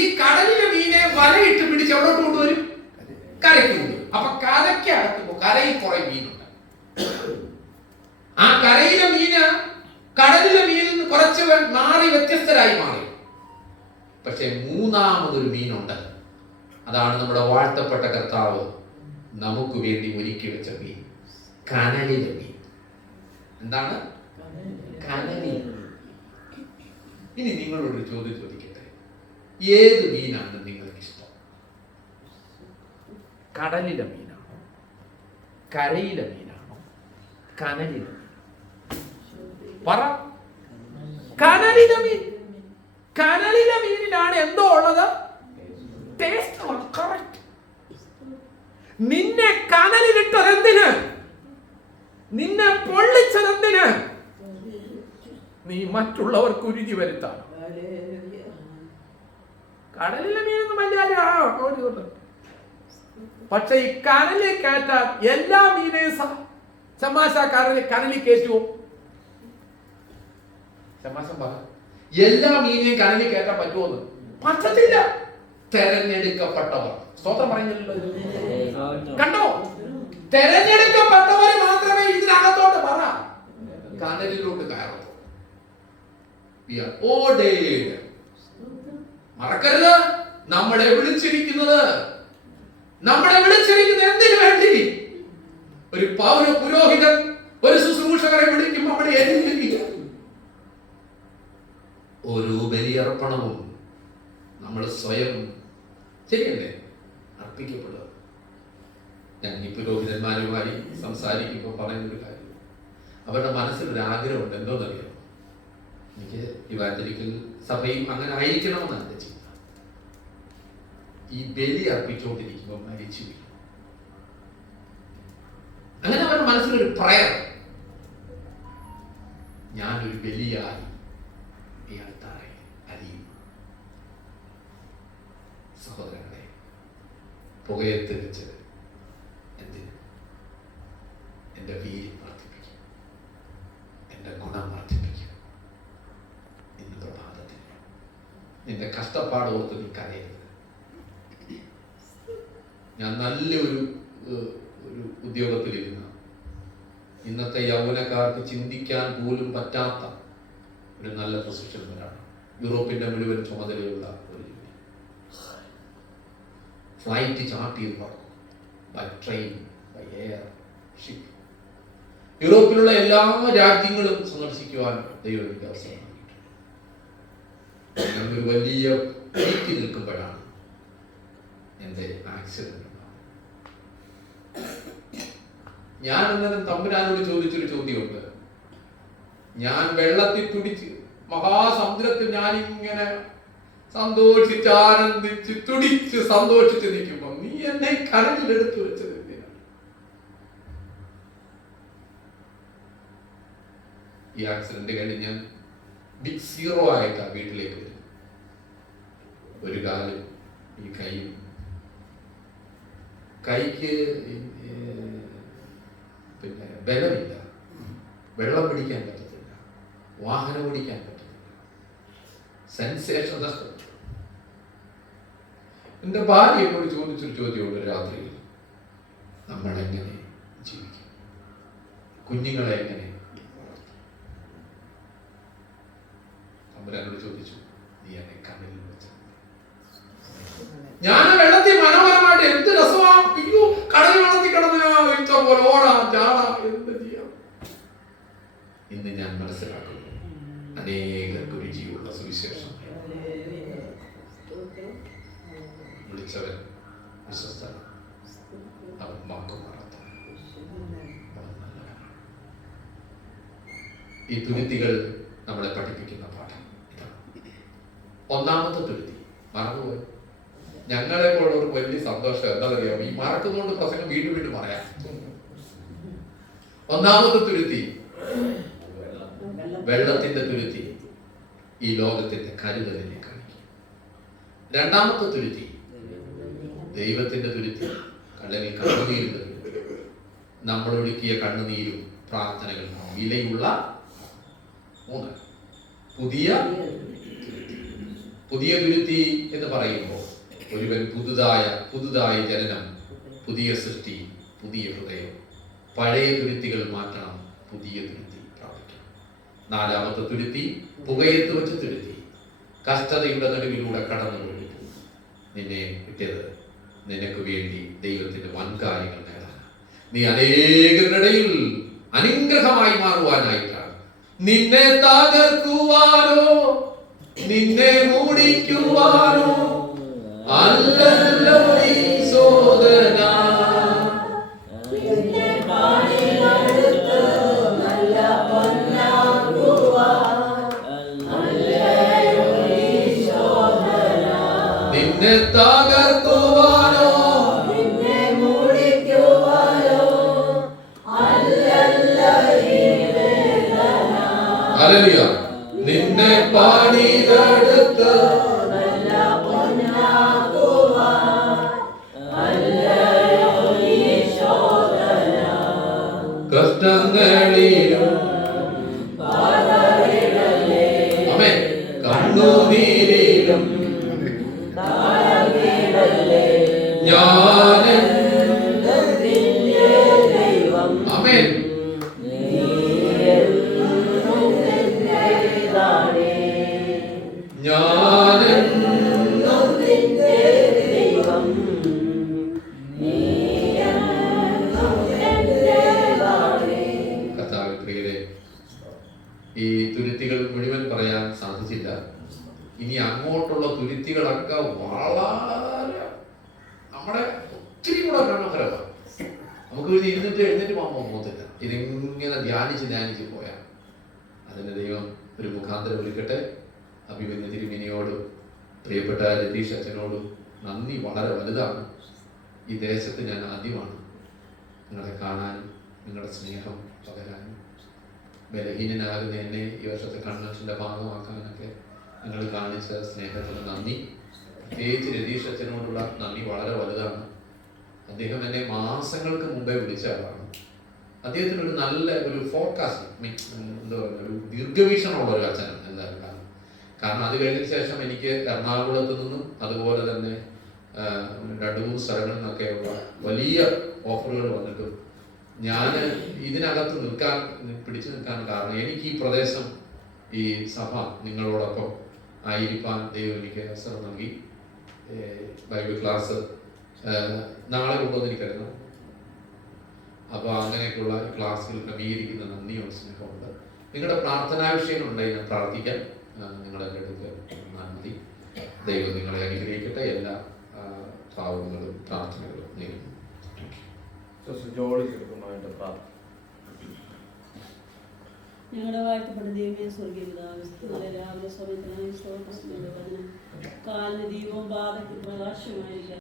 ഈ കടലിലെ മീനെ വലയിട്ട് പിടിച്ച് എവിടോട്ട് കൊണ്ടുവരും? കരയ്ക്ക് കൊണ്ടുവരും. അപ്പൊ കരയ്ക്ക് അടക്കുമ്പോ കരയിൽ കുറെ മീനുണ്ട്. ആ കരയിലെ മീന് കടലിലെ മീനിൽ നിന്ന് കുറച്ച് മാറി വ്യത്യസ്തരായി മാറി. പക്ഷെ മൂന്നാമതൊരു മീനുണ്ട്. അതാണ് നമ്മുടെ വാഴ്ത്തപ്പെട്ട കർത്താവ് നമുക്ക് വേണ്ടി ഒരുക്കി വെച്ച മീൻ, കനലിലെ മീൻ. എന്താണ്? കനലിൽ. ഇനി നിങ്ങളോടൊരു ചോദ്യം ചോദിക്കട്ടെ, ഏത് മീനാണ് നിങ്ങൾക്ക് ഇഷ്ടം? കടലിലെ മീനാണോ, കരയിലെ മീനാണോ, കനലിലെ മീൻ? പറ. കനലിലെ മീൻ. കനലിലെ മീനിനാണ് എന്തോ ഉള്ളത്? ടേസ്റ്റ് ഉള്ളത്. കറക്റ്റ്. നിന്നെ കനലിലിട്ടത് എന്തിന്? നിന്നെ പൊള്ളിച്ചതെന്തിന്? നീ മറ്റുള്ളവർക്ക് രുചി വരുത്താൻ. കടലിലെ മീനൊന്നും വലിയ, പക്ഷെ ഈ കനലിൽ കയറ്റാൻ എല്ലാ മീനെയും ചമാശക്കാരനെ കനലിൽ കയറ്റുമോ? ചമാശം പറ, എല്ലാ മീനെയും കനലിൽ കയറ്റാൻ പറ്റുമോ? പറ്റത്തില്ല. തെരഞ്ഞെടുക്കപ്പെട്ടവർ. സ്തോത്രം പറയുന്നില്ലല്ലോ. കണ്ടോ? തെരഞ്ഞെടുക്കപ്പെട്ടവർ മാത്രമേ ഇതിനകത്തോട്ട് പറ കനലിലോട്ട് കയറൂ. മറക്കരുത്, നമ്മളെ വിളിച്ചിരിക്കുന്നത് എന്തിനു വേണ്ടി? ഒരു പുരോഹിതൻ ഒരു ശുശ്രൂഷകരെ വിളിക്കുമ്പോൾ അവിടെ ഒരു ബലിയർപ്പണവും നമ്മൾ സ്വയം ശരിയല്ലേ അർപ്പിക്കപ്പെടുക. ഞാൻ ഈ പുരോഹിതന്മാരുമായി സംസാരിക്കുമ്പോൾ പറയുന്നൊരു കാര്യം, അവരുടെ മനസ്സിലൊരു ആഗ്രഹമുണ്ട്. എന്തോന്നറിയാം? എനിക്ക് ഇവാഞ്ചലിക്കൽ സഭയും അങ്ങനെ ആയിരിക്കണമെന്നാണ് എൻ്റെ ചിന്ത. ഈ ബലി അർപ്പിച്ചുകൊണ്ടിരിക്കുമ്പോൾ മരിച്ചു വീഴും. അങ്ങനെ അവരുടെ മനസ്സിലൊരു പ്രയർ, ഞാനൊരു ബലിയായി ഈ അൾത്താറയിൽ അലിയും. സഹോദരങ്ങളെ, പുകയത്ത് വെച്ചത് എന്തിന്? എൻ്റെ വീര്യം വർദ്ധിപ്പിക്കും, എൻ്റെ ഗുണം വർദ്ധിപ്പിക്കും. ഇന്ന് പ്രഭാതത്തിൽ നിന്റെ കഷ്ടപ്പാട് ഓർത്ത് നീ കരയരുത്. ഞാൻ നല്ലൊരു ഉദ്യോഗത്തിലിരുന്ന, ഇന്നത്തെ യൗവനക്കാർക്ക് ചിന്തിക്കാൻ പോലും പറ്റാത്ത ഒരു നല്ല പൊസിഷനിലാണ്. യൂറോപ്പിന്റെ മുഴുവൻ ചുമതലയുള്ള ഒരു ജോലി. ഫ്ലൈറ്റ് ചാർട്ട് ചെയ്ത് പറക്കും, by train, by air, ship. യൂറോപ്പിലുള്ള എല്ലാ രാജ്യങ്ങളും സന്ദർശിക്കുവാൻ ദൈവം എനിക്ക് അവസരം നൽകിയിട്ടുണ്ട്. ഞങ്ങളൊരു വലിയ പീക്ക് നിൽക്കുമ്പോഴാണ് എൻ്റെ ആക്സിഡന്റ്. ഞാൻ അന്നേരം തമ്പുരാനോട് ചോദിച്ചൊരു ചോദ്യമുണ്ട്. ഞാൻ വെള്ളത്തിൽ തുടിച്ച് മഹാസമുദ്രത്തിൽ ഞാനിങ്ങനെ സന്തോഷിച്ച് ആനന്ദിച്ച് തുടിച്ച് സന്തോഷിച്ച് നിൽക്കുമ്പോൾ നീ എന്നെ കനലിലെടുത്ത് വെച്ചത് എന്തിനാണ്? ഈ ആക്സിഡന്റ് കഴിഞ്ഞ് ഞാൻ ബിഗ് സീറോ ആയിട്ടാണ് വീട്ടിലേക്ക് വരുന്നത്. ഒരു കാലും ഈ കൈക്ക് പിന്നെ ബലമില്ല, വെള്ളം പിടിക്കാൻ പറ്റത്തില്ല, വാഹനം ഓടിക്കാൻ പറ്റത്തില്ല, സെൻസേഷൻ നഷ്ടപ്പെട്ടു. എൻ്റെ ഭാര്യ എന്നോട് ചോദിച്ചൊരു ചോദ്യമുണ്ട് രാത്രിയിൽ, നമ്മളെങ്ങനെ ജീവിക്കും, കുഞ്ഞുങ്ങളെ എങ്ങനെ വളർത്തും? അവരനോട് ചോദിച്ചു, നീ എന്നെ കണ്ണിൽ വെച്ച. ഞാൻ വെള്ളത്തിൽ മനോഹരമായിട്ട് എന്ത് രസമാ, അയ്യോ കടലിൽ വെള്ളത്തിൽ കിടന്ന് ഇഷ്ടം പോലെ ഓടാം ചാടാം, എന്ത് ചെയ്യാം. ഇന്ന് ഞാൻ മനസ്സിലാക്കുന്നു, അനേകർക്ക് രുചിയുള്ള സുവിശേഷം വിളിച്ചവൻ വിശ്വസ്തൻ, അവൻ വാക്കും നടത്തും. ഈ തുരുത്തികൾ നമ്മളെ പഠിപ്പിക്കുന്ന പാഠം ഇതാണ്. ഒന്നാമത്തെ തുരുത്തി മറന്നുപോയി. ഞങ്ങളെ പോലുള്ള ഒരു വലിയ സന്തോഷം എന്താണെന്നറിയാമോ? ഈ മറക്കുന്നതുകൊണ്ട് പ്രസംഗം വീണ്ടും വീണ്ടും പറയാം. ഒന്നാമത്തെ തുരുത്തി വെള്ളത്തിന്റെ തുരുത്തി ഈ ലോകത്തിന്റെ കരുതലിനെ കാണിക്കും. രണ്ടാമത്തെ തുരുത്തി ദൈവത്തിന്റെ തുരുത്തി, അല്ലെങ്കിൽ കണ്ണുനീരിന്റെ തുരുത്തി. നമ്മളൊഴുക്കിയ കണ്ണുനീരും പ്രാർത്ഥനകളും വിലയുള്ള മൂന്ന് പുതിയ തുരുത്തി. പുതിയ തുരുത്തി എന്ന് പറയുമ്പോൾ ഒരുവൻ പുതുതായ ജനനം, പുതിയ സൃഷ്ടി, പുതിയ ഹൃദയം. പഴയ തുരുത്തികൾ മാറ്റണം, പുതിയ തുരുത്തി പ്രാപിക്കണം. നാലാമത്തെ തുരുത്തി പുകയത്ത് വെച്ച് തുരുത്തി. കഷ്ടതയുടെ നടുവിലൂടെ കടന്നു പോയി നിന്നെ കിട്ടിയത് നിനക്ക് വേണ്ടി ദൈവത്തിന്റെ വൻകാര്യങ്ങൾ നേടാൻ, നീ അനേകരുടെ ഇടയിൽ അനുഗ്രഹമായി മാറുവാനായിട്ടാണ്. നിന്നെ തകർക്കുവാനോ നിന്നെ മൂടിക്കുവാനോ അല്ലല്ലോ ഈ ശോധന. നിന്നെ തകർക്കുവാനോ നിന്നെ മൂടിക്കുവാനോ അല്ലല്ലോ ഈ വേദന. ഹല്ലേലൂയ. നിന്നെ പണിതെടുത്ത് നല്ല പൊന്നാക്കുവാൻ അല്ലയോ ഈ ശോധന. കഷ്ടങ്ങളിലും പതറിടലേ, ആമേൻ, കണ്ണുനീരിലും താഴ്ന്നിടലേ, ഞാനെന്നും നിന്റെ ദൈവം, ആമേൻ, കർത്താവേ, പ്രിയരേ, ഈ തുരുത്തികൾ മുഴുവൻ പറയാൻ സാധിച്ചില്ല. ഇനി അങ്ങോട്ടുള്ള തുരുത്തികളൊക്കെ വളരെ നമ്മുടെ ഒത്തിരി കൂടെ മനോഹരമാണ്. നമുക്ക് ഇത് എഴുന്നേറ്റ് പോകാൻ പോകത്തില്ല. ഇതിങ്ങനെ ധ്യാനിച്ച് പോയാൽ അതിന് ദൈവം ഒരു മുഖാന്തരം ഒരുക്കട്ടെ. അഭിമന്യ തിരുമേനിയോടും പ്രിയപ്പെട്ട രതീഷ് അച്ഛനോടും നന്ദി വളരെ വലുതാണ്. ഈ ദേശത്ത് ഞാൻ ആദ്യമാണ് നിങ്ങളെ കാണാനും നിങ്ങളുടെ സ്നേഹം പകരാനും ബലഹീനനാകുന്ന എന്നെ ഈ വർഷത്തെ കൺവെൻഷൻ്റെ ഭാഗമാക്കാനൊക്കെ നിങ്ങൾ കാണിച്ച സ്നേഹത്തിന് നന്ദി. പ്രത്യേകിച്ച് രതീഷ് അച്ഛനോടുള്ള നന്ദി വളരെ വലുതാണ്. അദ്ദേഹം എന്നെ മാസങ്ങൾക്ക് മുമ്പേ വിളിച്ച ആളാണ്. അദ്ദേഹത്തിന് ഒരു നല്ല ഒരു ഫോർകാസ്റ്റ്, എന്താ പറയുക, ഒരു ദീർഘവീക്ഷണമുള്ള ഒരു അച്ഛനാണ് എന്തായാലും. കാരണം അത് കഴിഞ്ഞ ശേഷം എനിക്ക് എറണാകുളത്ത് നിന്നും അതുപോലെ തന്നെ 2-3 സ്ഥലങ്ങളിൽ നിന്നൊക്കെയുള്ള വലിയ ഓഫറുകൾ വന്നിട്ടും ഞാൻ ഇതിനകത്ത് പിടിച്ചു നിൽക്കാൻ കാരണം എനിക്ക് ഈ പ്രദേശം, ഈ സഭ നിങ്ങളോടൊപ്പം ആയിരിക്കാൻ ദൈവം എനിക്ക് അവസരം നൽകി. ബൈബിൾ ക്ലാസ് നാളെ കൊണ്ടുവന്ന് എനിക്കറിയണം. അപ്പോൾ അങ്ങനെയൊക്കെയുള്ള ക്ലാസ്സുകൾ ക്രമീകരിക്കുന്ന നന്ദിയും സ്നേഹമുണ്ട്. നിങ്ങളുടെ പ്രാർത്ഥനാ വിഷയങ്ങളുണ്ടെങ്കിൽ ഞാൻ പ്രാർത്ഥിക്കാം. നിങ്ങളുടെ അടുത്ത് നന്ദി. ദൈവം നിങ്ങളെ അനുഗ്രഹിക്കട്ടെ. എല്ലാ ഭാവങ്ങളും പ്രാർത്ഥനകളും നേരുന്നു. ഞങ്ങളുടെ വാഴ്ത്തപ്പെട്ട ദൈവമേ, സ്വർഗീയ പിതാവേ, നാളെ രാവിലെ സമയത്ത് കാലിന് ദീപവും പാതയ്ക്ക് പ്രകാശമായിരിക്കാം.